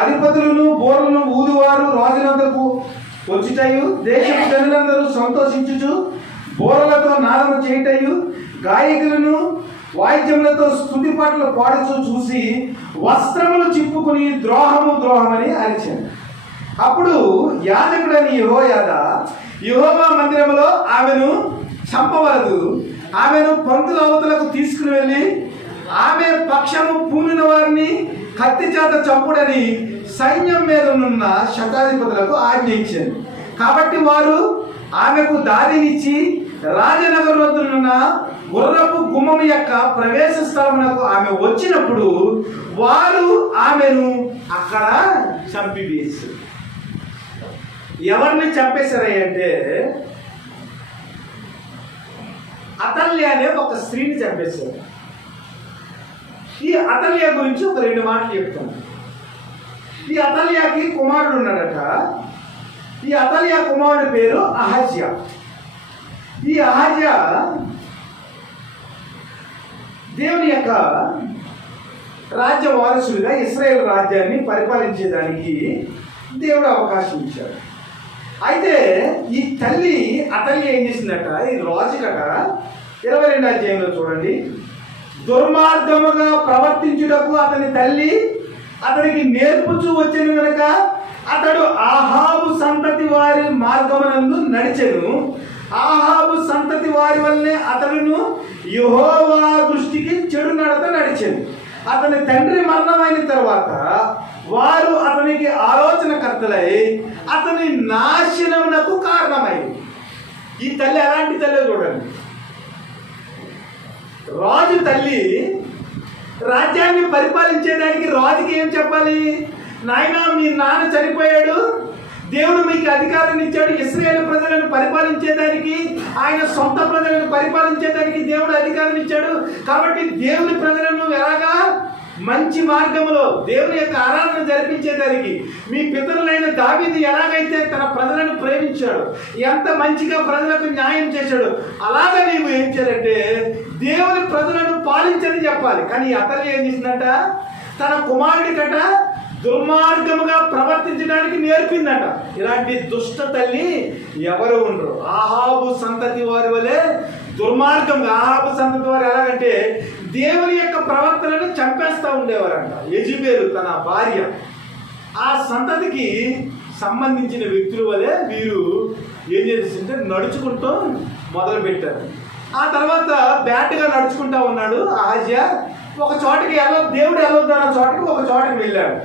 అధిపతులను బోర్లను ఊదువారు రాజునందుకు వచ్చుటయు, దేశపు జనులందరూ సంతోషించుచు బోరలతో నాదము చేయుటయు, గాయకులను వాయిద్యములతో స్తుతి పాటలు పాడుచు చూసి వస్త్రములు చింపుకుని ద్రోహమని అరిచాను. అప్పుడు యాజకుడని యెహోయాదా యెహోవా మందిరములో ఆమెను చంపవలదు, ఆమెను పంతుల అవతలకు తీసుకుని వెళ్ళి ఆమె పక్షము పూనిన వారిని కత్తి చేత చంపుడని సైన్యం మీద ఉన్న శతాధిపతులకు ఆజ్ఞ ఇచ్చాను. కాబట్టి వారు ఆమెకు దారినిచ్చి రాజనగర్ వద్దనున్న గుర్రపు గుమ్మం యొక్క ప్రవేశ స్థలమునకు ఆమె వచ్చినప్పుడు వారు ఆమెను అక్కడ చంపివేశారు. ఎవరిని చంపేశారంటే అతల్య అనే ఒక స్త్రీని చంపేశారు. ఈ అతల్య గురించి ఒక 2 మాటలు చెప్తాను. ఈ అతల్యకి కుమారుడు ఉన్నాడట. ఈ అతల్య కుమారుడి పేరు అహజ్యా. ఈ అహజ్యా దేవుని యొక్క రాజ్య వారసుడిగా ఇశ్రాయేలు రాజ్యాన్ని పరిపాలించేదానికి దేవుడు అవకాశం ఇచ్చాడు. అయితే ఈ తల్లి అతల్య ఏం చేసిందట, ఈ రాజుకట 22వ అధ్యాయంలో చూడండి, దుర్మార్గముగా ప్రవర్తించుటకు అతని తల్లి అతనికి నేర్పుచూ వచ్చెను గనుక అతడు ఆహాబు సంతతి వారి మార్గమునందు నడిచెను. ఆహాబు సంతతి వారి వల్లనే అతడును యెహోవా దృష్టికి చెడు నడత నడిచెను. అతని తండ్రి మరణమైన తర్వాత వారు అతనికి ఆలోచనకర్తలై అతని నాశనమునకు కారణమైంది. ఈ తల్లి ఎలాంటి తల్లి చూడండి. రాజు తల్లి రాజ్యాన్ని పరిపాలించేదానికి రాజుకి ఏం చెప్పాలి? నాయనా, మీ నాన్న చనిపోయాడు, దేవుడు మీకు అధికారాన్ని ఇచ్చాడు, ఇశ్రాయేలు ప్రజలను పరిపాలించేదానికి, ఆయన సొంత ప్రజలను పరిపాలించేదానికి దేవుడు అధికారాన్ని ఇచ్చాడు. కాబట్టి దేవుని ప్రజలను ఎలాగా మంచి మార్గంలో దేవుని యొక్క ఆరాధన జరిపించేదానికి మీ పితరులైన దావీదు ఎలాగైతే తన ప్రజలను ప్రేమించాడు, ఎంత మంచిగా ప్రజలకు న్యాయం చేశాడు, అలాగే నీవు ఏం చేయాలంటే దేవుని ప్రజలను పాలించని చెప్పాలి. కానీ అతల్య ఏం చేసిందట, తన కుమారుడికట దుర్మార్గముగా ప్రవర్తించడానికి నేర్పిందట. ఇలాంటి దుష్ట తల్లి ఎవరు ఉండరు. ఆహాబు సంతతి వారి వలె దుర్మార్గంగా, ఆహాబు సంతతి వారు ఎలాగంటే దేవుని యొక్క ప్రవర్తనను చంపేస్తూ ఉండేవారంట. యెజెబెలు తన భార్య, ఆ సంతతికి సంబంధించిన వ్యక్తుల వలె వీరు ఏం చేస్తుంటే నడుచుకుంటూ మొదలు పెట్టారు. ఆ తర్వాత బ్యాట్గా నడుచుకుంటా ఉన్నాడు అహజ్యా. ఒక చోటకి దేవుడు వెళ్ళొద్దన్న చోటకి ఒక చోటకి వెళ్ళాడు.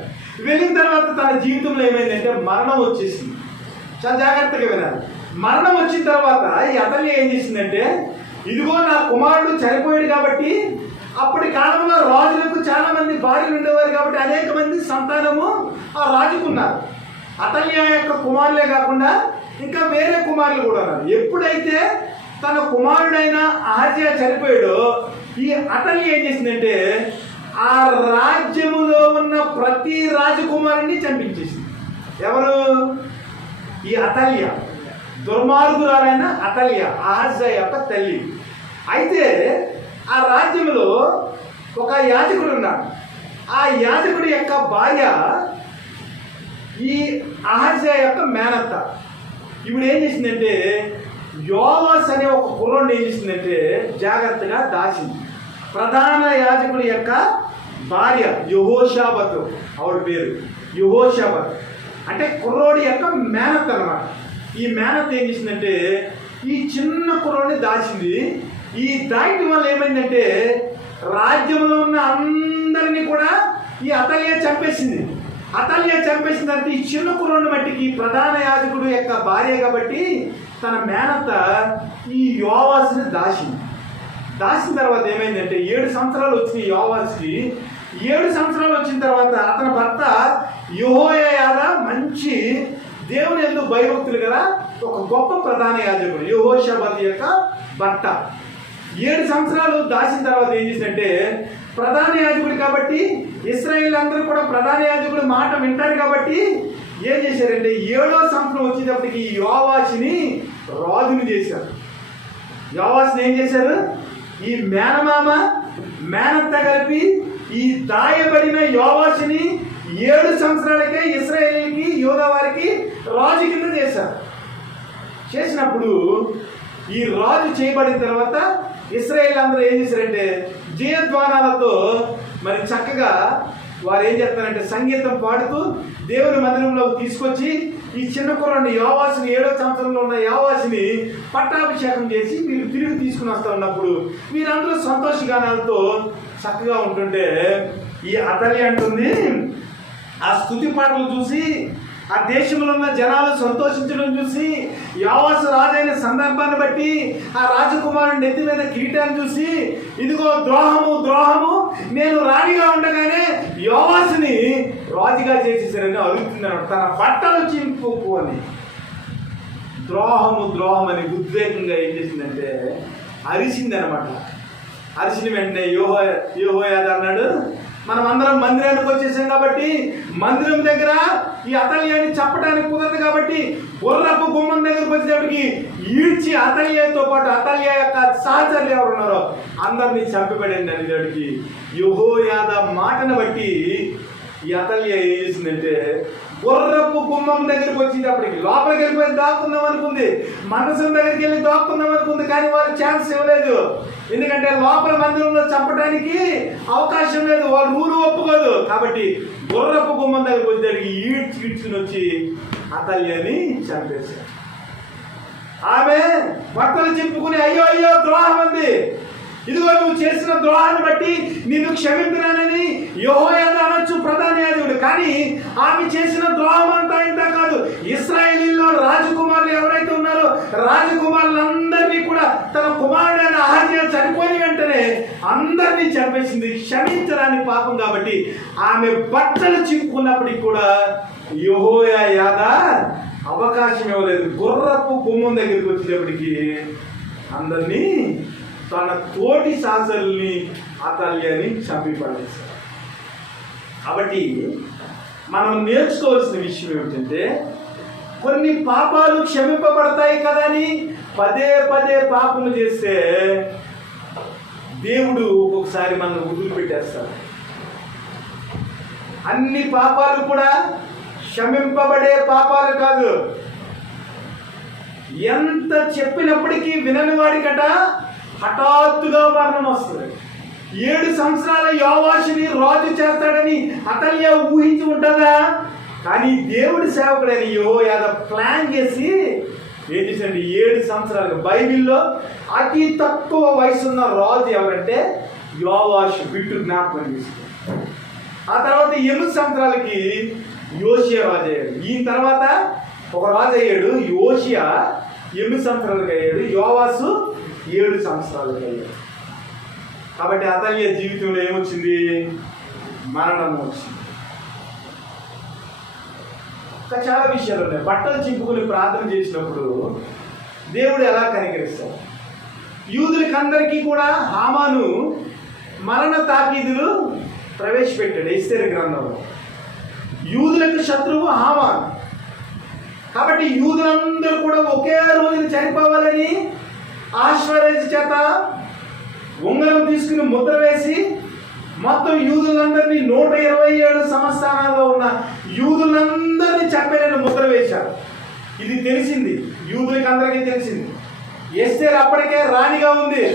వెళ్ళిన తర్వాత తన జీవితంలో ఏమైందంటే మరణం వచ్చేసింది. చాలా జాగ్రత్తగా వినాలి. మరణం వచ్చిన తర్వాత ఈ అతల్య ఏం చేసిందంటే, ఇదిగో నా కుమారుడు చనిపోయాడు కాబట్టి, అప్పటి కాలంలో రాజులకు చాలా మంది భార్యలు ఉండేవారు కాబట్టి అనేక మంది సంతానము ఆ రాజుకున్నారు. అతల్య యొక్క కుమారులే కాకుండా ఇంకా వేరే కుమారులు కూడా ఉన్నారు. ఎప్పుడైతే తన కుమారుడైన అహజ్యా చనిపోయాడో ఈ అతల్య ఏం చేసిందంటే ఆ రాజ్యములో ఉన్న ప్రతి రాజకుమారుని చంపించేసింది. ఎవరు? ఈ అతల్య, దుర్మార్గురాలైన అతల్య, అహజ్యా యొక్క తల్లి. అయితే ఆ రాజ్యంలో ఒక యాజకుడు ఉన్నాడు. ఆ యాజకుడి యొక్క భార్య ఈ అహజ్యా యొక్క మేనత్త. ఇప్పుడు ఏం చేసిందంటే యోవాష్ అనే ఒక కుర్రోడిని ఏం చేసిందంటే జాగ్రత్తగా దాచింది. ప్రధాన యాజకుడి యొక్క భార్య యెహోషాబతు, ఆవిడ పేరు యెహోషాబత్. అంటే కుర్రోడి యొక్క మేనత్ అన్నమాట. ఈ మేనత్ ఏం చేసిందంటే ఈ చిన్న కుర్రోడిని దాచింది. ఈ దాయటం వల్ల ఏమైందంటే రాజ్యంలో ఉన్న అందరినీ కూడా ఈ అతల్య చంపేసింది. అతల్య చంపేసిందంటే ఈ చిన్న కుర్రోడిని మట్టికి ప్రధాన యాజకుడు యొక్క భార్య కాబట్టి తన మేనత్త ఈ యోవాషుని దాచింది. దాచిన తర్వాత ఏమైందంటే 7 సంవత్సరాలు వచ్చినాయి యోవాషుకి. 7 సంవత్సరాలు వచ్చిన తర్వాత అతని భర్త యెహోయాదా మంచి దేవుని యందు భయభక్తులు గల ఒక గొప్ప ప్రధాన యాజకుడు, యెహోషాబత్ యొక్క భర్త. 7 సంవత్సరాలు దాచిన తర్వాత ఏం చేసిందంటే ప్రధాన యాజకుడు కాబట్టి ఇశ్రాయేలు అందరూ కూడా ప్రధాన యాజకుడు మాట వింటారు కాబట్టి ఏం చేశారంటే 7వ సంవత్సరం వచ్చేటప్పటికి యోవాషుని రాజుని చేశారు. యోవాషుని ఏం చేశారు? ఈ మేనమామ మేనత్త కలిపి ఈ దాయబడిన యోవాషుని 7 సంవత్సరాలకే ఇశ్రాయేలీకి యూదా వారికి రాజు కింద చేశారు. చేసినప్పుడు ఈ రాజు చేయబడిన తర్వాత ఇశ్రాయేల్ అందరూ ఏం చేశారంటే జయధ్వానాలతో మరి చక్కగా వారు ఏం చేస్తారంటే సంగీతం పాడుతూ దేవుని మందిరంలోకి తీసుకొచ్చి ఈ చిన్న కుర్రాన్ని యోవాషుని 7వ సంవత్సరంలో ఉన్న యోవాషుని పట్టాభిషేకం చేసి వీళ్ళు తిరిగి తీసుకుని వస్తూ ఉన్నప్పుడు వీరందరూ సంతోషగానాలతో చక్కగా ఉంటుంటే ఈ అతల్య అంటుంది, ఆ స్తుతి పాటలు చూసి ఆ దేశంలో ఉన్న జనాలు సంతోషించడం చూసి, యోవాషు రాజైన సందర్భాన్ని బట్టి ఆ రాజకుమారుని నెత్తి మీద కిరీటాన్ని చూసి, ఇదిగో ద్రోహము ద్రోహము, నేను రాణిగా ఉండగానే యోవాషుని రాజుగా చేసేసారని అడుగుతున్నాడు. తన బట్టలు చింపుకు అని. ద్రోహము ద్రోహం అని ఉద్వేగంగా ఏం చేసిందంటే అరిసింది అనమాట. అరిసిన వెంటనే యెహోయాదా అన్నాడు, మనం అందరం మందిరానికి వచ్చేసాం కాబట్టి మందిరం దగ్గర ఈ అతల్యాన్ని చంపడానికి కుదరదు కాబట్టి బొర్రపు గుమ్మం దగ్గరకు వచ్చేటప్పటికి ఈడ్చి అతల్యతో పాటు అతల్య యొక్క సహచరులు ఎవరు ఉన్నారో అందరినీ చంపిపడండి అనేటప్పటికి యెహోయాదా మాటను బట్టి ఈ అతల్య ఏం చేసిందంటే బొర్రపు గుమ్మం దగ్గరికి వచ్చేటప్పటికి లోపలికి వెళ్ళిపోయి దాక్కుందాం అనుకుంది, మందసం దగ్గరికి వెళ్ళి దాక్కుందాం అనుకుంది. కానీ వాళ్ళకి ఛాన్స్ ఇవ్వలేదు. ఎందుకంటే లోపల మందిరంలో చంపడానికి అవకాశం లేదు, వాళ్ళు రూలు ఒప్పుకోదు. కాబట్టి బొర్రపు గుమ్మం దగ్గరికి వచ్చేటప్పటికి ఈడ్చుకుని వచ్చి అతల్యని చంపేశారు. ఆమె బట్టలు చింపుకుని అయ్యో అయ్యో ద్రోహం అంది. ఇదిగో నువ్వు చేసిన ద్రోహాన్ని బట్టి నిన్ను క్షమించినానని యెహోయాదా అనొచ్చు ప్రధాన యాజకుడు. కానీ ఆమె చేసిన ద్రోహం అంతా ఇంత కాదు. ఇశ్రాయేలీల్లో రాజకుమారులు ఎవరైతే ఉన్నారో రాజకుమారులందరినీ కూడా తన కుమారుడైన అహజ్యా చనిపోయిన వెంటనే అందరినీ చంపేసింది. క్షమించరాని పాపం కాబట్టి ఆమె బట్టలు చింపుకున్నప్పటికి కూడా యెహోయాదా అవకాశం ఇవ్వలేదు. గుర్రపు గుమ్మం దగ్గరికి వచ్చేటప్పటికి అందరినీ తన తోటి సహచరుల్ని అతల్యని చంపిపడేశారు. కాబట్టి మనం నేర్చుకోవాల్సిన విషయం ఏమిటంటే కొన్ని పాపాలు క్షమింపబడతాయి కదా అని పదే పదే పాపము చేస్తే దేవుడు ఒక్కొక్కసారి మనం వదిలిపెట్టేస్తాడు. అన్ని పాపాలు కూడా క్షమింపబడే పాపాలు కాదు. ఎంత చెప్పినప్పటికీ వినని వాడికట హఠాత్తుగా మరణం వస్తుంది. 7 సంవత్సరాల యోవాషుని రాజు చేస్తాడని అతల్య ఊహించి ఉంటుందా? కానీ దేవుడి సేవకుడని యెహోయాదా ప్లాన్ చేసి ఏం చేశాడు? 7 సంవత్సరాలు. బైబిల్లో అతి తక్కువ వయసున్న రాజు ఎవరంటే యోవాషు. బిట్టు జ్ఞాపకం చేస్తుంది. ఆ తర్వాత 8 సంవత్సరాలకి యోషియా రాజు అయ్యాడు. ఈయన తర్వాత ఒక రాజు అయ్యాడు యోషియా, 8 సంవత్సరాలకి అయ్యాడు. యోవాషు 7 సంవత్సరాలకి అయ్యాడు. కాబట్టి అతల్య జీవితంలో ఏమొచ్చింది? మరణం వచ్చింది. ఇంకా చాలా విషయాలు ఉన్నాయి. బట్టలు చింపుకుని ప్రార్థన చేసినప్పుడు దేవుడు ఎలా కనికరిస్తాడు? యూదులకందరికీ కూడా హామాను మరణ తాకీదులు ప్రవేశపెట్టాడు ఎస్తేరు గ్రంథంలో. యూదులకు శత్రువు హామాను. కాబట్టి యూదులందరూ కూడా ఒకే రోజున చనిపోవాలని ఆశ్వరేజ్ చేత ఉంగరం తీసుకుని ముద్ర వేసి మొత్తం యూదులందరినీ 127 సంస్థానాల్లో ఉన్న యూదులందరినీ చంపేయాలని ముద్ర వేశారు. ఇది తెలిసింది, యూదులకి అందరికీ తెలిసింది. ఎస్తేరు అప్పటికే రాణిగా ఉంది.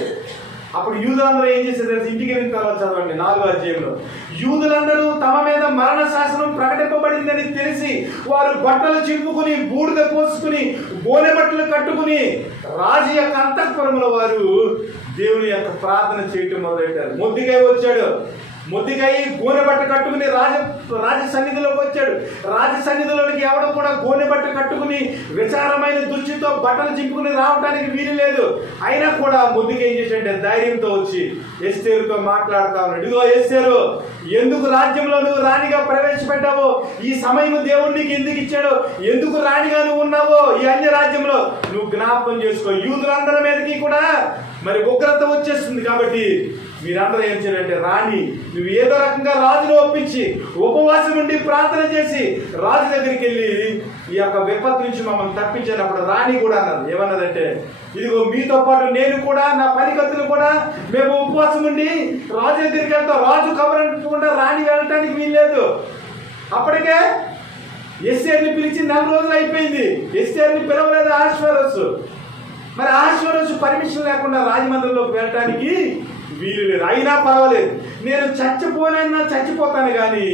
అప్పుడు యూదులందరూ ఏం చేశారు తెలిసి? ఇంటికి వెళ్ళిన తర్వాత చదవండి 4వ అధ్యాయంలో. యూదులందరూ తమ మీద మరణ శాసనం ప్రకటింపబడిందని తెలిసి వారు బట్టలు చింపుకుని బూడిద పోసుకుని బోనె బట్టలు కట్టుకుని రాజు యొక్క అంతఃపురంలో వారు దేవుని యొక్క ప్రార్థన చేయటం మొదలెట్టారు. మొద్దికాయ వచ్చాడు. మొద్దికాయ గోనె బట్ట కట్టుకుని రాజ సన్నిధిలోకి వచ్చాడు. రాజ సన్నిధిలోకి ఎవడు కూడా గోనె బట్ట కట్టుకుని విచారమైన దృష్టితో బట్టలు చింపుకుని రావడానికి వీలు లేదు. అయినా కూడా మొద్దికాయ ఏం చేశాడంటే ధైర్యంతో వచ్చి ఎస్తేరుతో మాట్లాడుతా ఉన్నాడు. ఇదిగో ఎస్తేరు, ఎందుకు రాజ్యంలో నువ్వు రాణిగా ప్రవేశపెట్టావో, ఈ సమయం దేవుడు నీకు ఎందుకు ఇచ్చాడో, ఎందుకు రాణిగా నువ్వు ఉన్నావో ఈ అన్య రాజ్యంలో నువ్వు జ్ఞాపకం చేసుకో. యూదులందరి మీదకి కూడా మరి ఉగ్రత వచ్చేస్తుంది. కాబట్టి మీరందరూ ఏం చేయాలంటే రాణి నువ్వు ఏదో రకంగా రాజును ఒప్పించి ఉపవాసం నుండి ప్రార్థన చేసి రాజు దగ్గరికి వెళ్ళి ఈ యొక్క విపత్తు నుంచి మమ్మల్ని తప్పించినప్పుడు రాణి కూడా అన్నది ఏమన్నదంటే, ఇదిగో మీతో పాటు నేను కూడా నా పనికత్తులు కూడా మేము ఉపవాసం ఉండి రాజు దగ్గరికి వెళ్తాం. రాజు కబురంటకుండా రాణి వెళ్ళటానికి వీల్లేదు. అప్పటికే ఎస్తేరుని పిలిచి 4 రోజులు అయిపోయింది. ఎస్తేరుని పిలవలేదు ఆశ్వరస్సు. మరి ఆశ్వరస్సు పర్మిషన్ లేకుండా రాజమందిరంలోకి వెళ్ళటానికి వీలు లేదు. అయినా పర్వాలేదు, నేను చచ్చిపోతాను కానీ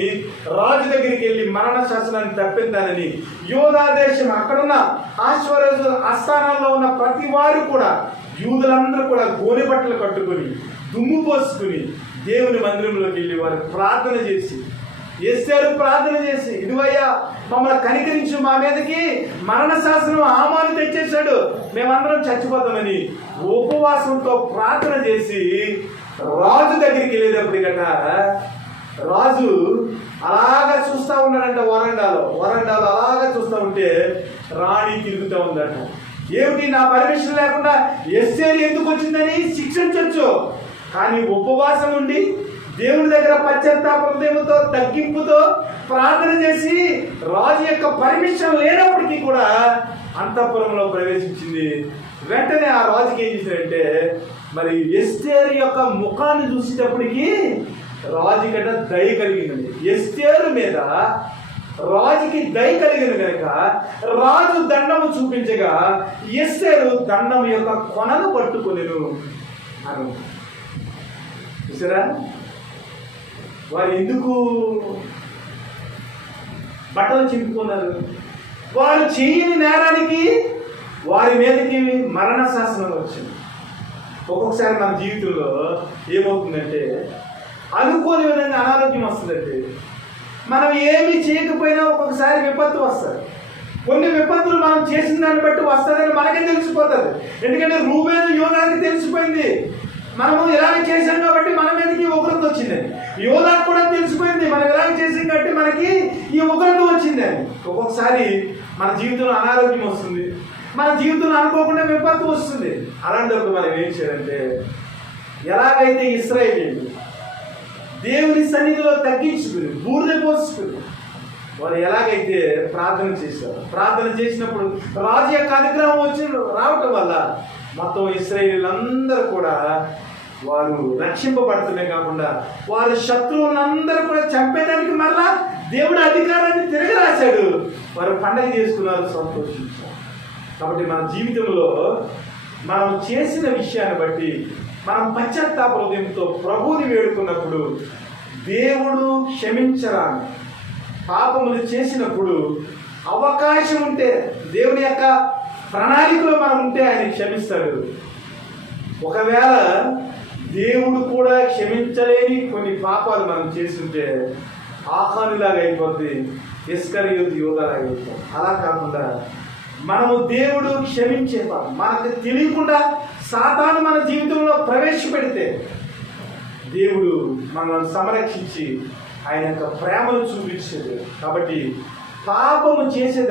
రాజు దగ్గరికి వెళ్ళి మరణ శాసనాన్ని తప్పిద్దానని యూదా దేశం అక్కడున్న ఆశ్వరస్సు ఆస్థానాల్లో ఉన్న ప్రతి వారు కూడా యూదులందరూ కూడా గోనె బట్టలు కట్టుకుని దుమ్ము పోసుకుని దేవుని మందిరంలోకి వెళ్ళి వారు ప్రార్థన చేసి ఎస్తేరు ప్రార్థన చేసి, ఇదివయ్యా మమ్మల్ని కనికరించు, మా మీదకి మరణ శాసనం ఆమాను తెచ్చేశాడు, మేమందరం చచ్చిపోతామని ఉపవాసంతో ప్రార్థన చేసి రాజు దగ్గరికి వెళ్ళేటప్పటికట రాజు అలాగా చూస్తూ ఉన్నాడంట. వరండాలో అలాగా చూస్తూ ఉంటే రాణి తిరుగుతూ ఉందట. ఏమిటి, నా పర్మిషన్ లేకుండా ఎస్తేరు ఎందుకు వచ్చిందని శిక్షించవచ్చు, కానీ ఉపవాసం ఉండి దేవుడి దగ్గర పశ్చాత్తాప హృదయంతో తగ్గింపుతో ప్రార్థన చేసి రాజు యొక్క పర్మిషన్ లేనప్పటికీ కూడా అంతఃపురంలో ప్రవేశించింది. వెంటనే ఆ రాజుకి ఏం చేశాడంటే, మరి ఎస్తేరు యొక్క ముఖాన్ని చూసేటప్పటికి రాజుకట దయ కలిగింది. ఎస్తేరు మీద రాజుకి దయ కలిగిన కనుక రాజు దండము చూపించగా ఎస్తేరు దండం యొక్క కొనను పట్టుకొనెను అను. చూసారా, వారు ఎందుకు బట్టలు చింపుకున్నారు? వారు చేయని నేరానికి వారి మీదకి మరణ శాసనం వచ్చింది. ఒక్కొక్కసారి మన జీవితంలో ఏమవుతుందంటే, అనుకోని విధంగా అనారోగ్యం వస్తుందండి. మనం ఏమి చేయకపోయినా ఒక్కొక్కసారి విపత్తు వస్తుంది. కొన్ని విపత్తులు మనం చేసిన దాన్ని బట్టి వస్తుందని మనకే తెలిసిపోతుంది. ఎందుకంటే రూబేను యోధాకి తెలిసిపోయింది, మనము ఇలాగ చేశాం కాబట్టి మన మీదకి ఉగ్రత వచ్చిందని. యోధాకు కూడా తెలిసిపోయింది, మనం ఇలాగ చేసాం కాబట్టి మనకి ఈ ఉగ్రత వచ్చిందని. ఒక్కొక్కసారి మన జీవితంలో అనారోగ్యం వస్తుంది, మన జీవితంలో అనుకోకుండా విపత్తు వస్తుంది. అలాంటప్పుడు మనం ఏం చేయాలంటే, ఎలాగైతే ఇశ్రాయేలీయులు దేవుని సన్నిధిలో తగ్గించుకుని బూడిద పోసుకుని వారు ఎలాగైతే ప్రార్థన చేశారు, ప్రార్థన చేసినప్పుడు రాజు యొక్క అనుగ్రహం వచ్చి రావటం వల్ల మొత్తం ఇశ్రాయేలీయులందరూ కూడా వారు రక్షింపబడటమే కాకుండా వారి శత్రువులందరూ కూడా చంపేదానికి మళ్ళా దేవుడి అధికారాన్ని తిరిగి రాశాడు. వారు పండగ చేసుకున్నారు, సంతోషించారు. కాబట్టి మన జీవితంలో మనం చేసిన విషయాన్ని బట్టి మనం పశ్చాత్తాప హృదయంతో ప్రభువుని వేడుకున్నప్పుడు దేవుడు క్షమించరాని పాపములు చేసినప్పుడు అవకాశం ఉంటే దేవుని యొక్క ప్రణాళికలో మనం ఉంటే ఆయన క్షమిస్తాడు. ఒకవేళ దేవుడు కూడా క్షమించలేని కొన్ని పాపాలు మనం చేస్తుంటే ఆహానులాగా అయిపోద్ది, ఇస్కరియోతు యోధాలాగా అయిపోతుంది. అలా కాకుండా మనము దేవుడు క్షమించే పాపం మనకు తెలియకుండా సాతాను మన జీవితంలో ప్రవేశపెడితే దేవుడు మనల్ని సంరక్షించి ఆయన యొక్క ప్రేమను చూపించేది. కాబట్టి పాపము చేసే